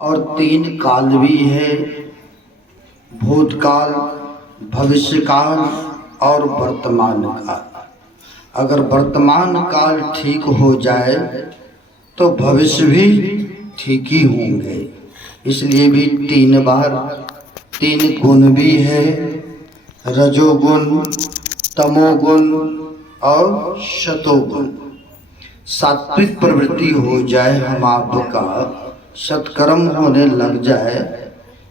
और तीन काल भी है, भूतकाल, भविष्यकाल और वर्तमान काल। अगर वर्तमान काल ठीक हो जाए तो भविष्य भी ठीक ही होंगे। इसलिए भी तीन बार तीन गुण भी है, रजोगुण, तमोगुण और शतोगुण। सात्विक प्रवृत्ति हो जाए हम आपका, सत्कर्म होने लग जाए,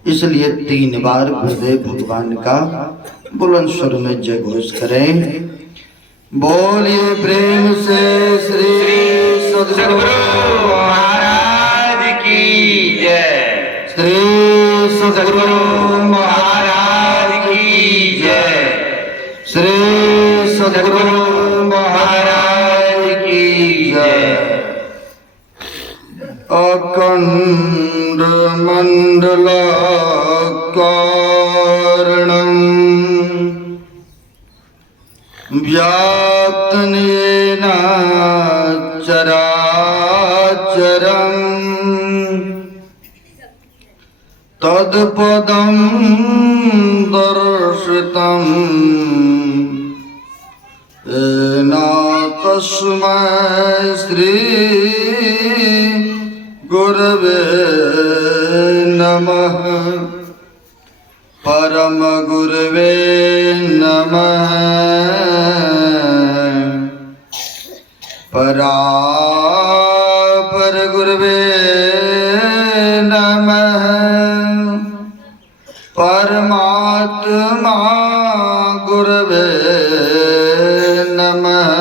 इसलिए तीन बार गुरुदेव भगवान का बुलंद स्वर में जय घोष करें। बोलिए प्रेम से श्री सद्गुरु महाराज की जय। श्री सद्गुरु महाराज की जय। श्री सद्गुरु महाराज की जय। अखंड मंडलाकारणं व्याप्तं येन चराचरं तत्पदं दर्शितं येन तस्मै श्री गुरवे नमः। परम गुरवे नमः। परापर गुरवे नमः। परमात्मा गुरवे नमः।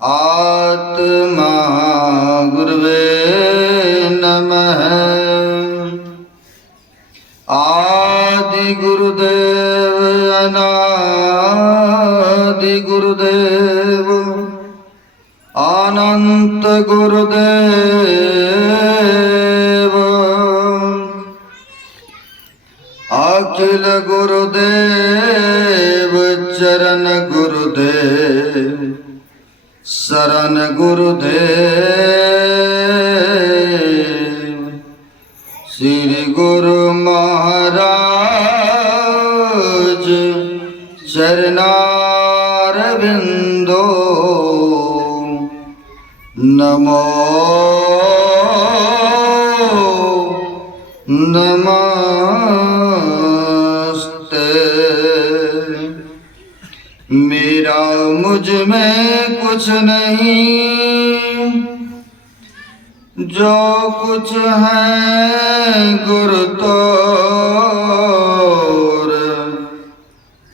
आत्मा गुरवे नमः। आदि गुरुदेव अनादि गुरुदेव अनंत गुरुदेव अखिल गुरुदेव चरण गुरुदेव शरण गुरुदेव श्री गुरु महाराज चरणारविंदो नमो नमस्ते। मेरा मुझ में कुछ नहीं, जो कुछ है गुरु तोर,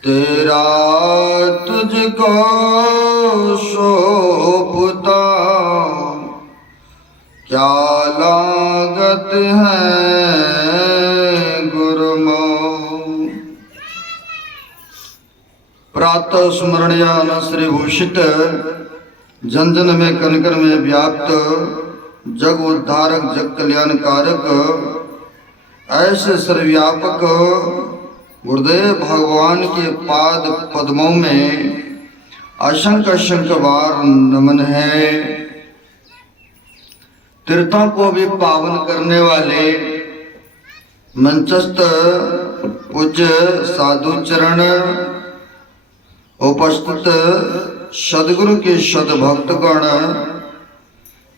तेरा तुझको सौंपता। क्या लागत है गुरुमों। प्रातः स्मरणीयान श्री भूषित जन जन में कनकर में व्याप्त जग उद्धारक जग कल्याणकारक ऐसे सर्वव्यापक गुरुदेव भगवान के पाद पद्मों में असंख्य असंख्य बार नमन है। तीर्थों को भी पावन करने वाले मंचस्थ पूज्य साधु चरण, उपस्थित सदगुरु के सद्भक्तगण,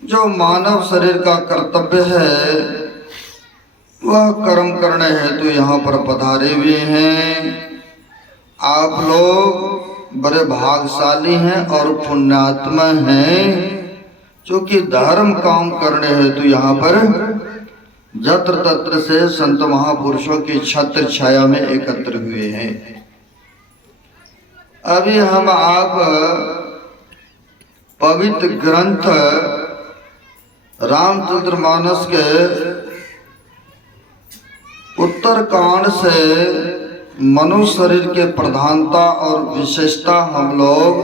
जो मानव शरीर का कर्तव्य है वह कर्म करने हेतु यहाँ पर पधारे हुए हैं। आप लोग बड़े भाग्यशाली हैं और पुण्यात्मा हैं, क्योंकि धर्म काम करने हेतु यहाँ पर जत्र तत्र से संत महापुरुषों की छत्र छाया में एकत्र हुए हैं। अभी हम आप पवित्र ग्रंथ रामचंद्रमानस के उत्तरकांड से मनुष्य शरीर के प्रधानता और विशेषता हम लोग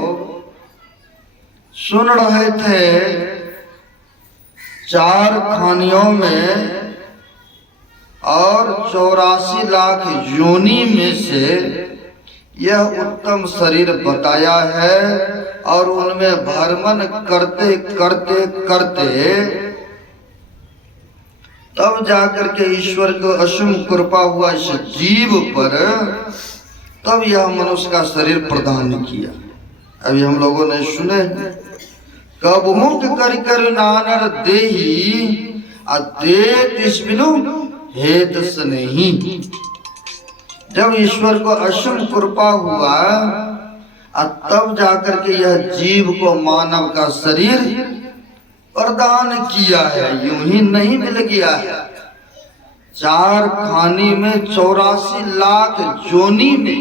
सुन रहे थे। 4 खानियों में और 84 लाख योनि में से यह उत्तम शरीर बताया है और उनमें भ्रमण करते करते करते तब जाकर के ईश्वर को असीम कृपा हुआ इस जीव पर, तब यह मनुष्य का शरीर प्रदान किया। अभी हम लोगों ने सुने, कबहू कर कर नानर देही अदेत इस बिनु हेत नहीं। जब ईश्वर को असीम कृपा हुआ तब जाकर के यह जीव को मानव का शरीर प्रदान किया है, यूं ही नहीं मिल गया है। 4 खानी में 84 लाख जोनी में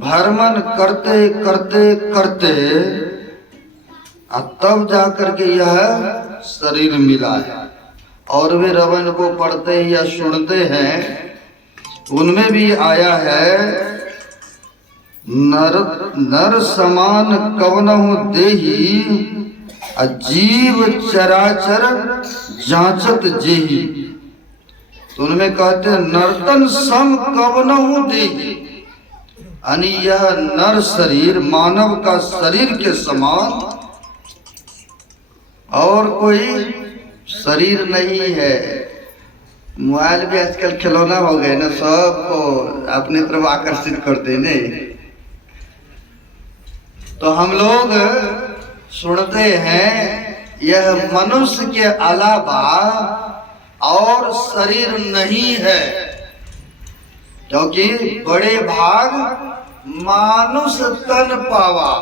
भ्रमण करते करते करते तब जाकर के यह शरीर मिला है। और वे रवन को पढ़ते हैं या सुनते हैं, उनमें भी आया है, नर समान कवनहु देही अजीव चराचर जांचत जेही। तो उनमें कहते हैं नर्तन सम कवनहु देही, यानी यह नर शरीर मानव का शरीर के समान और कोई शरीर नहीं है। मोबाइल भी आजकल खिलौना हो गए ना, सबको अपने तरफ आकर्षित करते नहीं। तो हम लोग सुनते हैं यह मनुष्य के अलावा और शरीर नहीं है, क्योंकि बड़े भाग मानुष तन पावा।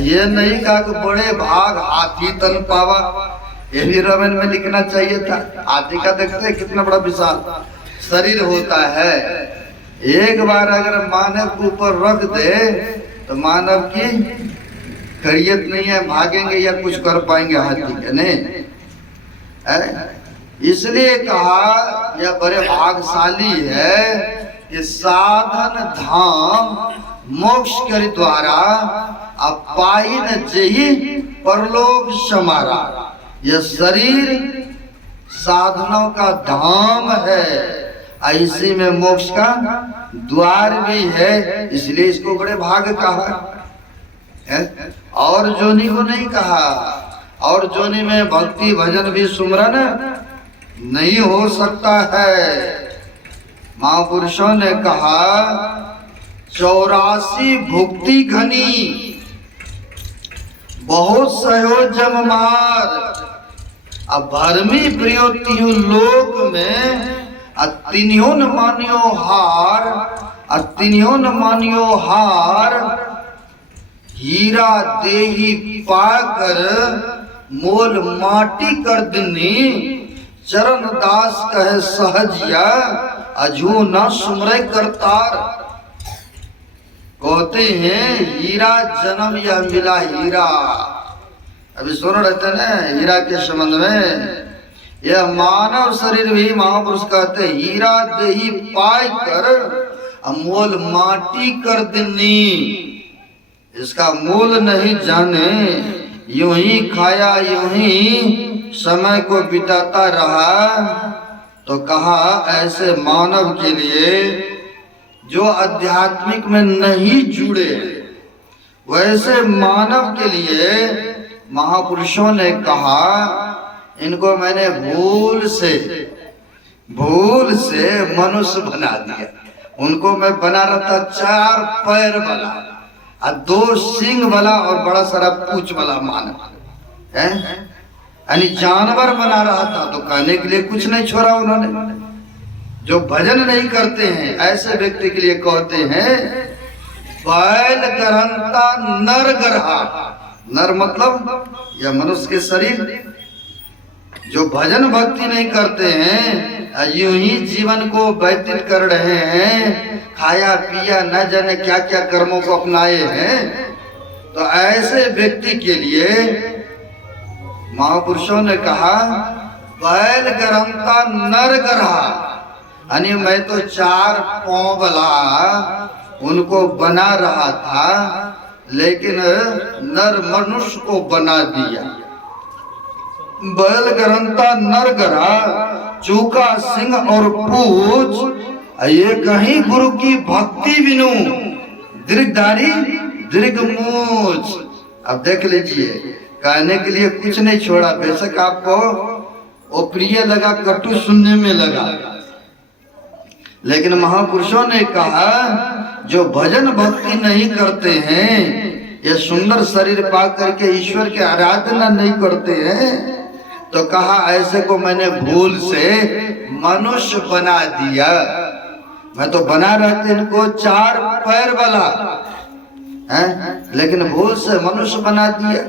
ये नहीं कहा कि बड़े भाग हाथी तन पावा, ये भी रामायण में लिखना चाहिए था। हाथी का देखते हैं कितना बड़ा विशाल शरीर होता है। एक बार अगर मानव के ऊपर रख दे तो मानव की खैरियत नहीं है, भागेंगे या कुछ कर पाएंगे हाथी के नहीं। इसलिए कहा यह बड़े भागशाली है कि साधन धाम मोक्ष के द्वारा पाई न जेहि परलोक समारा। यह शरीर साधनों का धाम है, इसी में मोक्ष का द्वार भी है, इसलिए इसको बड़े भाग कहा है। और जोनी को नहीं कहा। और जोनी में भक्ति भजन भी सुमरन नहीं हो सकता है। महापुरुषों ने कहा 84 भुक्ति घनी बहुत सहयोजम मार। अब भरमी प्रियोतियु लोक में तिन्हों न मानियो हार, तिन्हों न मानियो हार। हीरा देही पाकर मोल माटी कर दनी, चरण दास कहे सहजिया अजू न सुमरे करतार। कहते हैं हीरा जन्म यह मिला हीरा। अभी सुन रहे थे ना हीरा के संबंध में। यह मानव शरीर भी महापुरुष कहते हीरा देही पाई कर मोल माटी कर दनी। इसका मूल नहीं जाने, यूं ही खाया यूं ही समय को बिताता रहा। तो कहा ऐसे मानव के लिए जो आध्यात्मिक में नहीं जुड़े, वैसे मानव के लिए महापुरुषों ने कहा इनको मैंने भूल से मनुष्य बना दिया। उनको मैं बना रहा था 4 पैर वाला और 2 सींग वाला और बड़ा सारा पूंछ वाला मानव है, यानी जानवर बना रहा था। तो कहने के लिए कुछ नहीं छोड़ा उन्होंने। जो भजन नहीं करते हैं ऐसे व्यक्ति के लिए कहते हैं बैल गरहता नर गरहा। नर मतलब यह मनुष्य के शरीर। जो भजन भक्ति नहीं करते हैं, यूं ही जीवन को व्यतीत कर रहे हैं, खाया पिया न जाने क्या क्या कर्मों को अपनाए हैं, तो ऐसे व्यक्ति के लिए महापुरुषों ने कहा बैल गरमता नर गरहा, यानी मैं तो 4 पांव वाला उनको बना रहा था, लेकिन नर मनुष्य को बना दिया। बैल गरमता नर गरा, चूका सिंह और पूछ, ये कहीं गुरु की भक्ति बिनु दीर्घधारी दीर्घ मूछ। अब देख लीजिए, कहने के लिए कुछ नहीं छोड़ा। बेशक आपको वो प्रिय लगा, कटु सुनने में लगा। लेकिन महापुरुषों ने कहा जो भजन भक्ति नहीं करते हैं, ये सुंदर शरीर पा करके ईश्वर की आराधना नहीं करते हैं, तो कहा ऐसे को मैंने भूल से मनुष्य बना दिया। मैं तो बना रहते इनको 4 पैर वाला है, लेकिन भूल से मनुष्य बना दिया।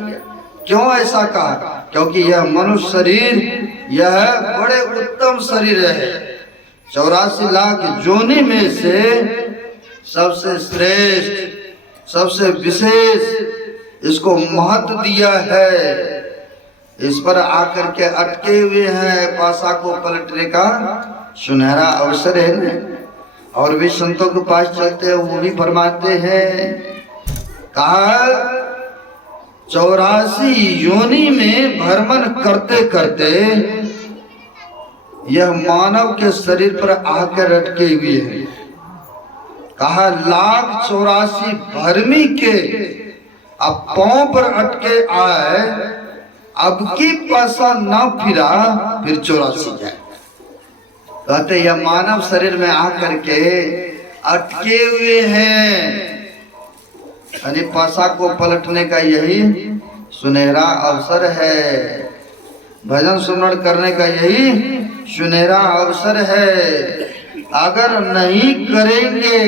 क्यों ऐसा कहा? क्योंकि यह मनुष्य शरीर यह बड़े उत्तम शरीर है। 84 लाख जोनि में से सबसे श्रेष्ठ, सबसे विशेष इसको महत्व दिया है। इस पर आकर के अटके हुए हैं, पासा को पलटने का सुनहरा अवसर है ना। और भी संतों के पास चलते हैं, वो भी फरमाते हैं, कहा 84 योनि में भ्रमण करते करते यह मानव के शरीर पर आकर अटके हुए हैं। कहा 1,84,000 भरमी के अब पांव पर अटके आए, अब की पासा न फिरा फिर 84 जाए। कहते यह मानव शरीर में आकर के अटके हुए हैं, यानी पासा को पलटने का यही सुनहरा अवसर है। भजन सुमरण करने का यही सुनहरा अवसर है। अगर नहीं करेंगे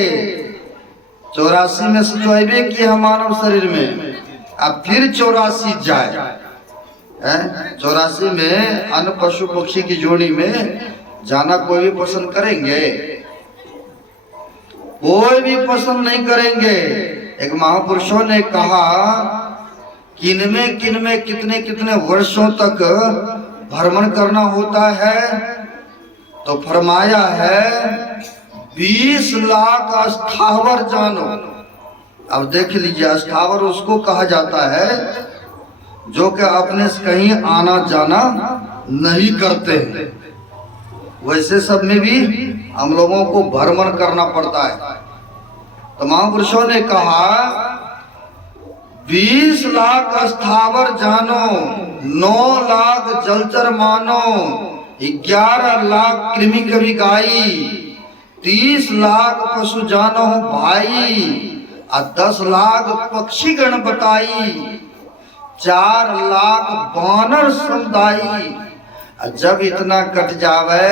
84 में से तो अबे किया मानव शरीर में, अब फिर 84 जाए। 84 में अन्य पशु पक्षी की जोड़ी में जाना कोई भी पसंद करेंगे? कोई भी पसंद नहीं करेंगे। एक महापुरुषों ने कहा किनमें कितने कितने वर्षों तक भ्रमण करना होता है, तो फरमाया है 20 लाख अस्थावर जानो। अब देख लीजिए, अस्थावर उसको कहा जाता है जो कि अपने से कहीं आना जाना नहीं करते हैं। वैसे सब में भी हम लोगों को भ्रमण करना पड़ता है। तो महापुरुषों ने कहा 20 लाख अस्थावर जानो, 9 लाख जलचर मानो, 11 लाख कृमि कवि गाई, 30 लाख पशु जानो भाई, और 10 लाख पक्षी गण बताई, 4 लाख बानर समुदाई। जब इतना कट जावे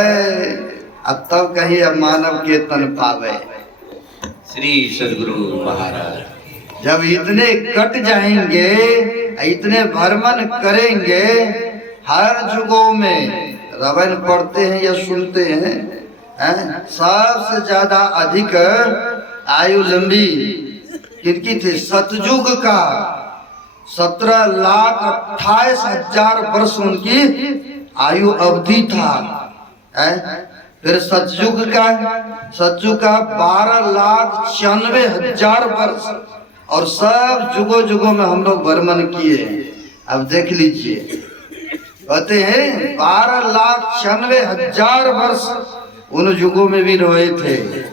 तब कहीं मानव के तन पावे। श्री सद्गुरु महाराज जब इतने कट जाएंगे, इतने भ्रमण करेंगे, हर जुगों में रामायण पढ़ते हैं या सुनते हैं, सबसे ज्यादा अधिक आयु लंबी किनकी थी? सतयुग का 17,28,000 वर्ष उनकी आयु अवधि था। फिर सतयुग का 12,96,000 वर्ष, और सब जुगों में हम लोग भ्रमण किए। अब देख लीजिए, कहते हैं 12,96,000 वर्ष उन युगों में भी रहे थे।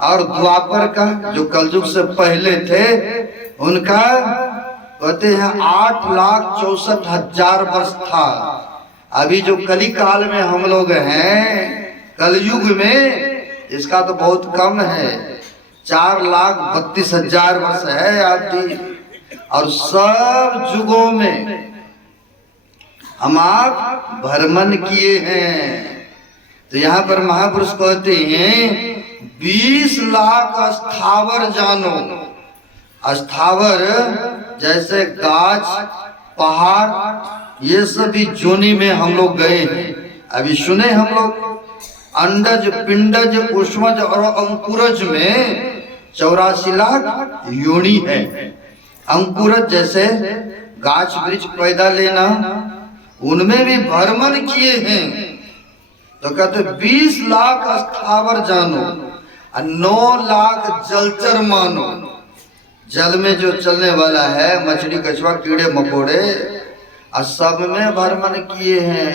और द्वापर का जो कलयुग से पहले थे उनका कहते हैं 8,64,000 वर्ष था। अभी जो कली काल में हम लोग हैं, कलयुग में, इसका तो बहुत कम है, 4,32,000 वर्ष है आपकी। और सब युगों में हम आप भ्रमण किए हैं। तो यहाँ पर महापुरुष कहते हैं 20 लाख अस्थावर जानो। अस्थावर जैसे गाछ, पहाड़, ये सभी जोनी में हम लोग गए हैं। अभी सुने हम लोग अंडज, पिंडज, उष्मज और अंकुरज में 84 लाख योनि है। अंकुरज जैसे गाछ वृक्ष पैदा लेना, उनमें भी भ्रमण किए हैं। तो कहते 20 लाख अस्थावर जानो, 9 लाख जलचर मानो। जल में जो चलने वाला है, मछली, कछुआ, कीड़े मकोड़े, सब में भ्रमण किए हैं।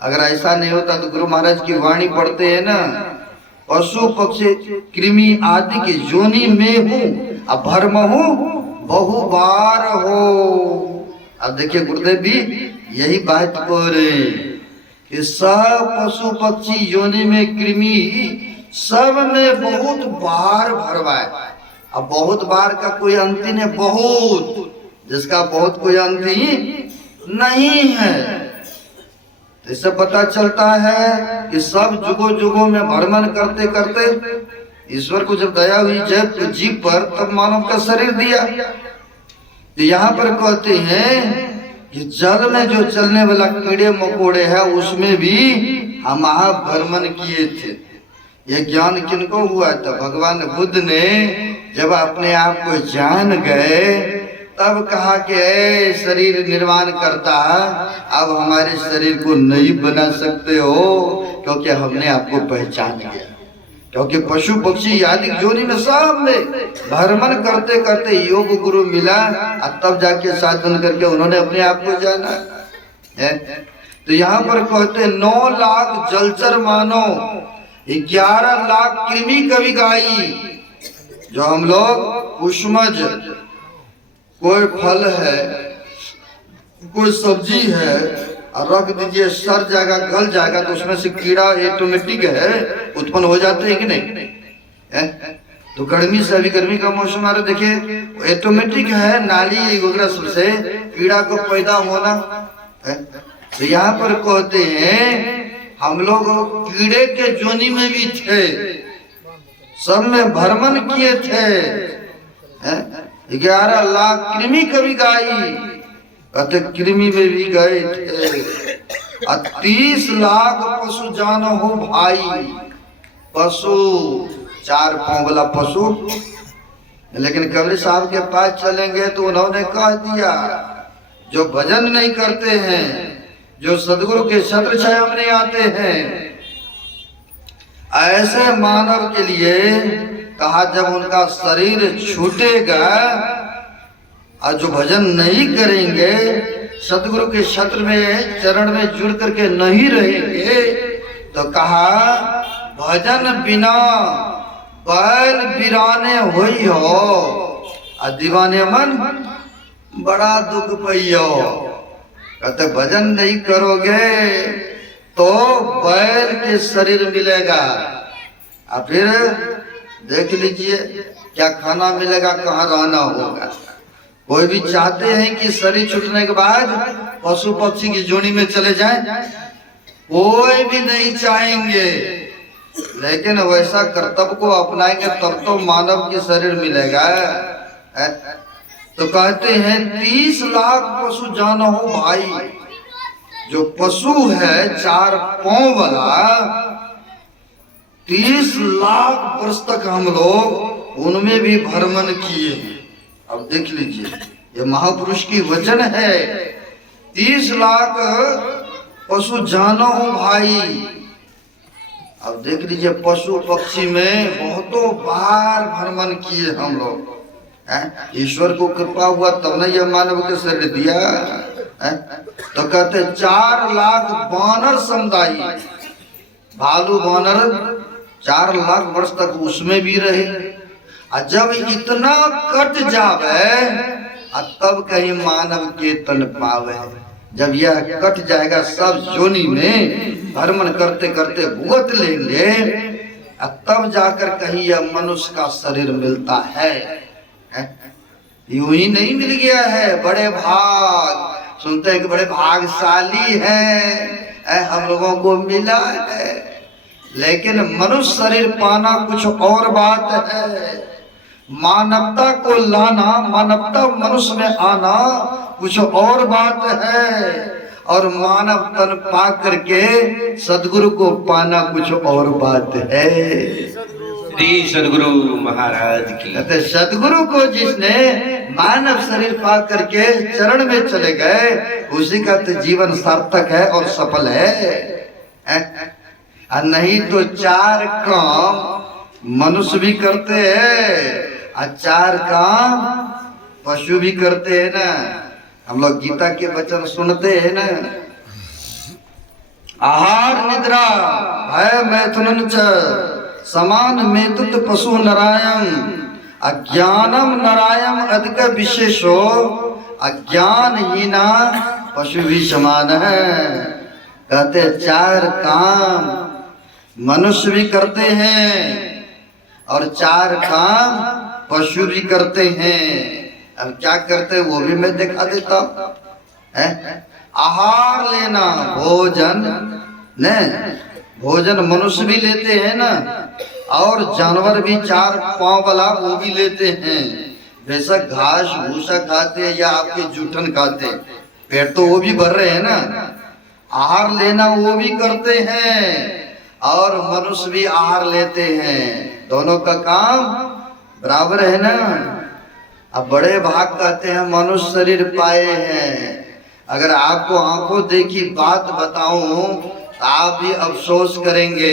अगर ऐसा नहीं होता तो गुरु महाराज की वाणी पढ़ते हैं ना, पशु पक्षी कृमि आदि की जोनि में हूँ, अब भ्रम हूँ बहु बार हो। अब देखिए गुरुदेव भी यही बात बोल रहे, कि सब पशु पक्षी योनि में कृमि सब में बहुत बार भरवाए। अब बहुत बार का कोई अंत नहीं, बहुत जिसका बहुत कोई अंत ही नहीं है। इससे पता चलता है कि सब जुगों जुगों में भ्रमण करते करते ईश्वर को जब दया हुई जब जीव पर, तब मानव का शरीर दिया। तो यहाँ पर कहते हैं कि जल में जो चलने वाला कीड़े मकोड़े है उसमें भी हम भ्रमण किए थे। यह ज्ञान किनको हुआ था? भगवान बुद्ध ने जब अपने आप को जान गए तब कहा कि ऐ शरीर निर्माण करता, अब हमारे शरीर को नहीं बना सकते हो, क्योंकि हमने आपको पहचान लिया। क्योंकि पशु पक्षी आदि योनि में सब में भ्रमण करते करते योग गुरु मिला और तब जाके साधन करके उन्होंने अपने आप को जाना है। तो यहाँ पर कहते 9 लाख जलचर मानो, 11 लाख कृमि कवि गाई। जो हम लोग पुष्मज, कोई फल है, कोई सब्जी है और रख दीजिए सर जाएगा, गल जाएगा, तो उसमें से कीड़ा ऑटोमेटिक है उत्पन्न हो जाते हैं कि नहीं है? तो गर्मी से, अभी गर्मी का मौसम आ रहा, देखिए ऑटोमेटिक है, नाली वगैरह से कीड़ा को पैदा होना है। तो यहाँ पर कहते हैं हम लोग कीड़े के जोनी में भी थे, सब में भ्रमण किए थे। 11 लाख कृमि कभी गाई, कहते कृमि में भी गए थे। 30 लाख पशु जानो हो भाई। पशु 4 पांव वाला पशु, लेकिन कबीर साहब के पास चलेंगे तो उन्होंने कह दिया जो भजन नहीं करते हैं, जो सदगुरु के छत्र छाया में नहीं आते हैं, ऐसे मानव के लिए कहा जब उनका शरीर छूटेगा और जो भजन नहीं करेंगे, सदगुरु के छत्र में चरण में जुड़ करके नहीं रहेंगे, तो कहा भजन बिना बैल बिराने होई हो और दीवाने मन बड़ा दुख पैयो। कहते भजन नहीं करोगे तो बैल के शरीर मिलेगा और फिर देख लीजिए क्या खाना मिलेगा, कहाँ रहना होगा। कोई भी चाहते हैं कि शरीर छूटने के बाद पशु पक्षी की जोनी में चले जाएं? कोई भी नहीं चाहेंगे, लेकिन वैसा कर्तव्य को अपनाएंगे तब तो मानव की शरीर मिलेगा। तो कहते हैं 30 लाख पशु जानो हो भाई। जो पशु है 4 पांव वाला, 30 लाख वर्ष तक हम लोग उनमें भी भ्रमण किए। अब देख लीजिए ये महापुरुष की वचन है। 30 लाख पशु जानो हो भाई। अब देख लीजिए पशु पक्षी में बहुतों बार भ्रमण किए हम लोग। ईश्वर को कृपा हुआ तब ने यह मानव के शरीर दिया है? तो कहते 4 लाख बानर समुदाय, भालू बानर 4 लाख वर्ष तक उसमें भी रहे। और जब इतना कट जावे तब कहीं मानव के तन पावे। जब यह कट जाएगा सब योनि में भ्रमण करते करते भुगत लेंगे, तब जाकर कहीं यह मनुष्य का शरीर मिलता है। यूं ही नहीं मिल गया है, बड़े भाग सुनते हैं कि बड़े भागशाली हैं हम लोगों को मिला है। लेकिन मनुष्य शरीर पाना कुछ और बात है, मानवता को लाना, मानवता मनुष्य में आना कुछ और बात है, और मानव तन पा करके सदगुरु को पाना कुछ और बात है। श्री सदगुरु महाराज की। कहते सदगुरु को जिसने मानव शरीर पा करके चरण में चले गए, उसी का तो जीवन सार्थक है और सफल है। नहीं तो 4 काम मनुष्य भी करते हैं और 4 काम पशु भी करते हैं ना। हम लोग गीता के वचन सुनते हैं ना, आहार निद्रा भय मैथुन च समान मेतुत पशु नरायम अज्ञानम नरायम अधिक विशेषो अज्ञान हीना पशु भी समान है। कहते चार काम मनुष्य भी करते हैं और चार काम पशु भी करते हैं। अब क्या करते हैं वो भी मैं दिखा देता हूं। आहार लेना, भोजन ने भोजन मनुष्य भी लेते हैं ना, और जानवर भी चार पांव वाला वो भी लेते हैं। बेशक घास भूसा खाते हैं या आपके जूठन खाते हैं, पेट तो वो भी भर रहे हैं ना। आहार लेना वो भी करते हैं और मनुष्य भी आहार लेते हैं, दोनों का काम बराबर है ना। अब बड़े भाग कहते हैं मनुष्य शरीर पाए हैं। अगर आपको आंखों देखी बात बताऊं तो आप भी अफसोस करेंगे।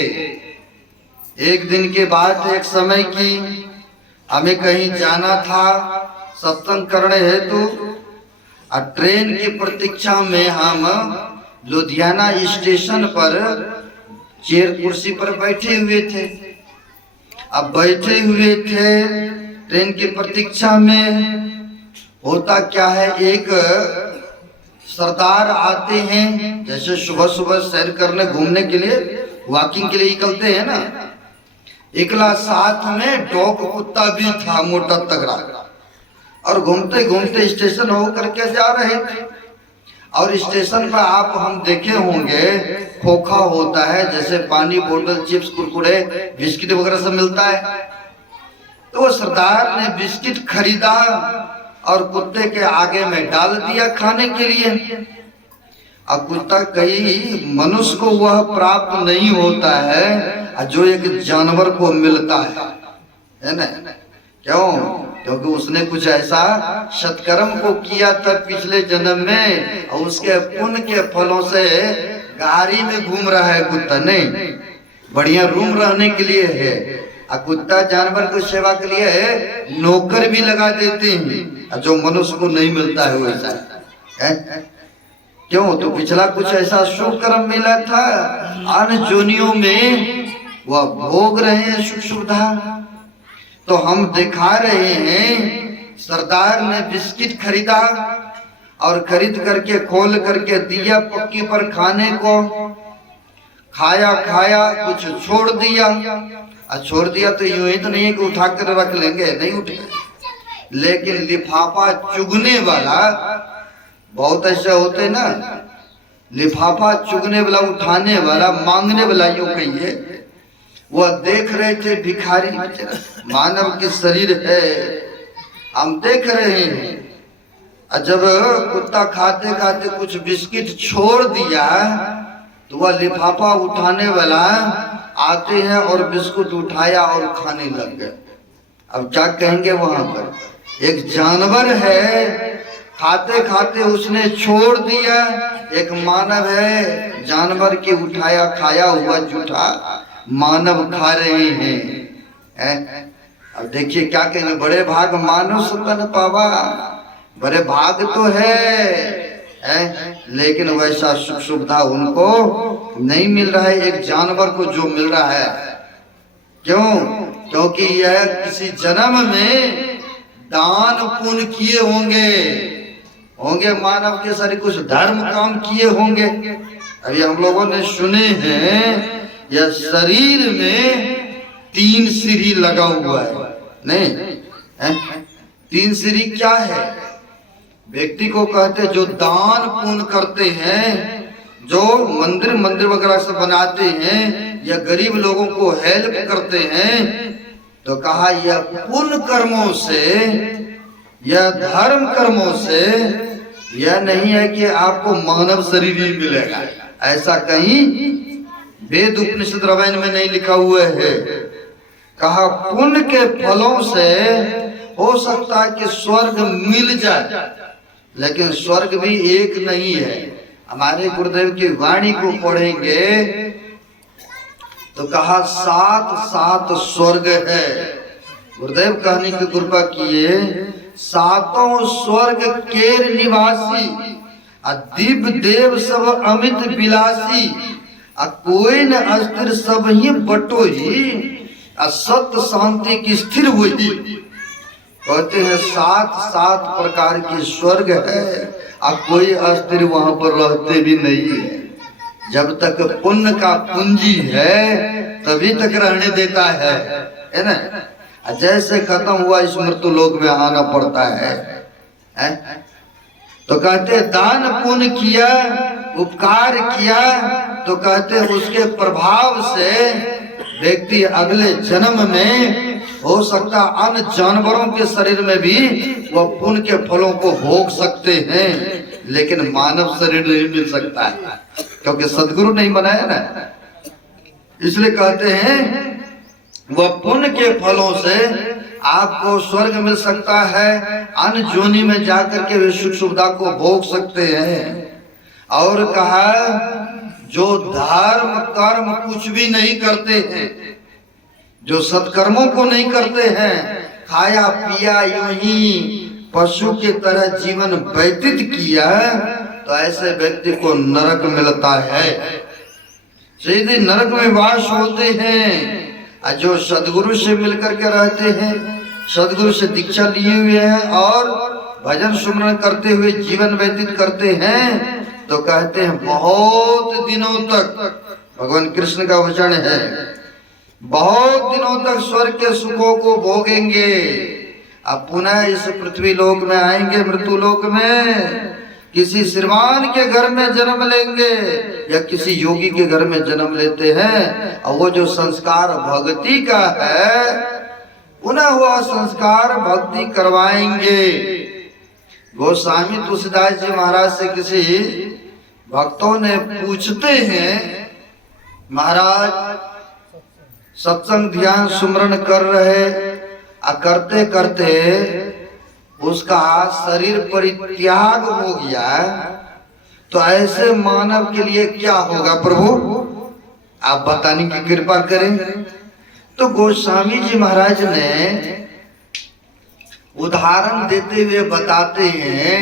एक दिन के बाद एक समय की, हमें कहीं जाना था सत्संग करने हेतु, और ट्रेन की प्रतीक्षा में हम लुधियाना स्टेशन पर चेयर कुर्सी पर बैठे हुए थे। अब बैठे हुए थे ट्रेन की प्रतीक्षा में, होता क्या है, एक सरदार आते हैं, जैसे सुबह सुबह सैर करने घूमने के लिए वॉकिंग के लिए निकलते हैं ना, एकला साथ में डॉग कुत्ता भी था, मोटा तगड़ा, और घूमते घूमते स्टेशन होकर के जा रहे थे। और स्टेशन पर आप हम देखे होंगे खोखा होता है, जैसे पानी बोतल चिप्स कुरकुरे बिस्किट वगैरह सब मिलता है। तो सरदार ने बिस्किट खरीदा और कुत्ते के आगे में डाल दिया खाने के लिए। अब कुत्ता कहीं मनुष्य को वह प्राप्त नहीं होता है जो एक जानवर को मिलता है ना। क्यों? क्योंकि उसने कुछ ऐसा सत्कर्म को किया था पिछले जन्म में, और उसके पुण्य के फलों से गाड़ी में घूम रहा है कुत्ता, नहीं बढ़िया रूम रहने के लिए है। कुत्ता जानवर को सेवा के लिए नौकर भी लगा देते हैं, जो मनुष्य को नहीं मिलता है वैसा। क्यों? तो पिछला कुछ ऐसा शुभ कर्म मिला था, अन्य जोनियों में वह भोग रहे हैं सुख सुविधा। तो हम दिखा रहे हैं, सरदार ने बिस्किट खरीदा और खरीद करके खोल करके दिया पक्की पर खाने को, खाया खाया कुछ छोड़ दिया। छोड़ दिया तो यूं ही तो नहीं है कि उठा कर रख लेंगे, नहीं उठे, लेकिन लिफाफा चुगने वाला, बहुत ऐसे होते ना, लिफाफा चुगने वाला, उठाने वाला, मांगने वाला यूं कहिए, वह देख रहे थे भिखारी, मानव के शरीर है, हम देख रहे हैं। जब कुत्ता खाते खाते कुछ बिस्किट छोड़ दिया तो वह लिफाफा उठाने वाला आते हैं और बिस्कुट उठाया और खाने लग गए। अब क्या कहेंगे? वहां पर एक जानवर है, खाते खाते उसने छोड़ दिया। एक मानव है, जानवर के उठाया खाया हुआ जूठा मानव खा रहे हैं। अब देखिए क्या कहेंगे, बड़े भाग मानव सुतन पावा, बड़े भाग तो है, लेकिन वैसा सुख सुविधा उनको नहीं मिल रहा है एक जानवर को जो मिल रहा है। क्यों? क्योंकि यह किसी जन्म में दान पुण्य किए होंगे मानव के सारे कुछ धर्म काम किए होंगे। अभी हम लोगों ने सुने हैं यह शरीर में 3 सीढ़ी लगा हुआ है, नहीं 3 सीढ़ी क्या है? व्यक्ति को कहते जो दान पुण्य करते हैं, जो मंदिर वगैरह से बनाते हैं या गरीब लोगों को हेल्प करते हैं, तो कहा यह पुण्य कर्मों से, यह धर्म कर्मों से, यह नहीं है कि आपको मानव शरीर ही मिलेगा। ऐसा कहीं वेद उपनिषद रामायण में नहीं लिखा हुआ है। कहा पुण्य के फलों से हो सकता है कि स्वर्ग मिल जाए, लेकिन स्वर्ग भी एक नहीं है। हमारे गुरुदेव की वाणी को पढ़ेंगे तो कहा 7 स्वर्ग है। गुरुदेव कहने की कृपा किए, 7 स्वर्ग केर निवासी, दिव्य देव सब अमित बिलासी, कोई न अस्थिर सब ही बटोही, सत्य शांति की स्थिर हुई। कहते हैं 7 प्रकार के स्वर्ग है, कोई अस्थिर वहां पर रहते भी नहीं है। जब तक पुण्य का पूंजी है तभी तक रहने देता है ना। जैसे खत्म हुआ इस मृत्यु लोक में आना पड़ता है। तो कहते दान पुण्य किया, उपकार किया, तो कहते उसके प्रभाव से व्यक्ति अगले जन्म में हो सकता अन्य जानवरों के शरीर में भी वह पुण्य के फलों को भोग सकते हैं, लेकिन मानव शरीर नहीं मिल सकता है क्योंकि सदगुरु नहीं बनाया ना। इसलिए कहते हैं वह पुण्य के फलों से आपको स्वर्ग मिल सकता है, अन्य जोनि में जाकर के वे सुख सुविधा को भोग सकते हैं। और कहा जो धर्म कर्म कुछ भी नहीं करते हैं, जो सत्कर्मों को नहीं करते हैं, खाया पिया यूं ही पशु की तरह जीवन व्यतीत किया, तो ऐसे व्यक्ति को नरक मिलता है, सीधे नरक में वास होते हैं। जो सदगुरु से मिलकर के रहते हैं, सदगुरु से दीक्षा लिए हुए हैं और भजन सुमरन करते हुए जीवन व्यतीत करते हैं, तो कहते हैं बहुत दिनों तक, भगवान कृष्ण का वचन है, बहुत दिनों तक स्वर्ग के सुखों को भोगेंगे। अब पुनः इस पृथ्वी लोक में आएंगे, मृत्यु लोक में किसी श्रीमान के घर में जन्म लेंगे या किसी योगी के घर में जन्म लेते हैं, और वो जो संस्कार भक्ति का है पुनः वह संस्कार भक्ति करवाएंगे। गोस्वामी तुलसीदास जी महाराज से किसी भक्तों ने पूछते हैं, महाराज सत्संग ध्यान सुमरन कर रहे, करते करते उसका शरीर परित्याग हो गया, तो ऐसे मानव के लिए क्या होगा प्रभु, आप बताने की कृपा करें। तो गोस्वामी जी महाराज ने उदाहरण देते हुए बताते हैं,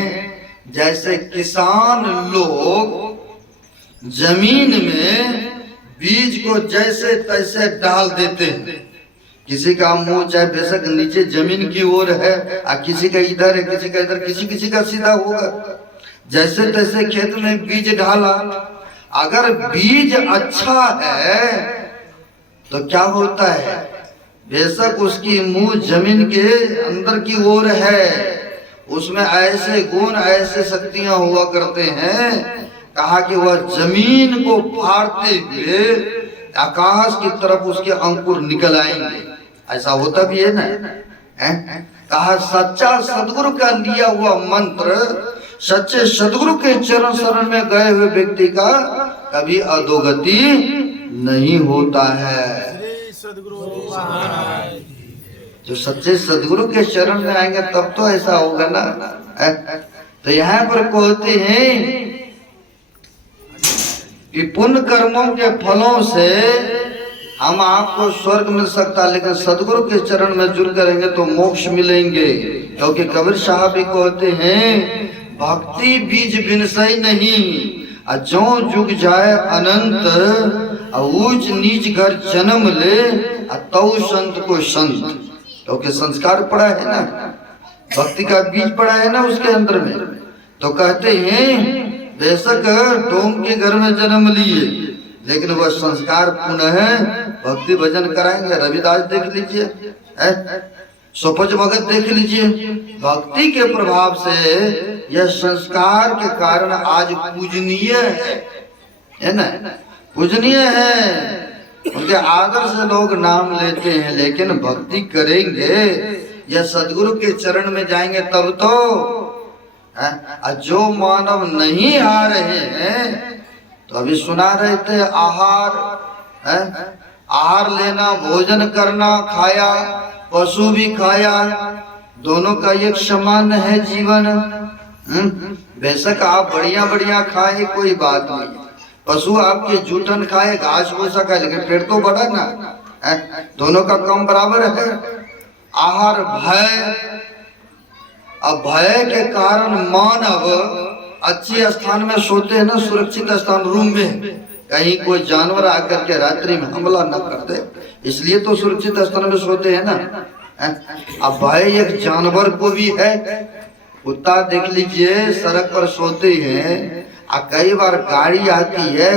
जैसे किसान लोग जमीन में बीज को जैसे तैसे डाल देते हैं, किसी का मुंह चाहे बेशक नीचे जमीन की ओर है, किसी का इधर है, किसी का इधर, किसी का सीधा होगा, जैसे तैसे खेत में बीज डाला। अगर बीज अच्छा है तो क्या होता है, बेशक उसकी मुंह जमीन के अंदर की ओर है, उसमें ऐसे गुण ऐसे शक्तियां हुआ करते हैं, कहा कि वह जमीन को फाड़ते हुए आकाश की तरफ उसके अंकुर निकल आएंगे। ऐसा होता भी है ना। कहा सच्चा सदगुरु का लिया हुआ मंत्र, सच्चे सदगुरु के चरण शरण में गए हुए व्यक्ति का कभी अधोगति नहीं होता है। जो सच्चे सदगुरु के चरण में आएंगे तब तो ऐसा होगा ना। तो यहाँ पर कहते हैं कि पुण्य कर्मों के फलों से हम आपको स्वर्ग मिल सकता है, लेकिन सदगुरु के चरण में जुड़ करेंगे तो मोक्ष मिलेंगे। क्योंकि कबीर साहब भी कहते हैं भक्ति बीज बिनसई नहीं, जो जुग जाए अनंत, ऊंच नीच घर जन्म ले, तौ संत को संत। क्योंकि संस्कार पड़ा है ना, भक्ति का बीज पड़ा है ना उसके अंदर में। तो कहते हैं बेशक डोम के घर में जन्म लिए, लेकिन वह संस्कार पुनः भक्ति भजन कराएंगे। रविदास देख लीजिए, सोपज भगत देख लीजिए, भक्ति के प्रभाव से यह संस्कार के कारण आज पूजनीय है ना, पूजनीय है। उनके आदर से लोग नाम लेते हैं, लेकिन भक्ति करेंगे या सदगुरु के चरण में जाएंगे तब तो। जो मानव नहीं आ रहे हैं, तो अभी सुना रहे थे आहार लेना, भोजन करना, खाया, पशु भी खाया, दोनों का एक समान है जीवन। बेशक आप बढ़िया बढ़िया खाए कोई बात नहीं, पशु आपके जूठन खाए, घास भूसा खाए, लेकिन पेट तो बड़ा ना, दोनों का कम बराबर है। आहार भय, अब भय के कारण मानव अच्छे स्थान में सोते हैं ना, सुरक्षित स्थान रूम में, कहीं कोई जानवर आकर के रात्रि में हमला न कर दे, इसलिए तो सुरक्षित स्थान में सोते हैं ना। अब भय एक जानवर को भी है। कुत्ता देख लीजिए सड़क पर सोते हैं, कई बार गाड़ी आती है,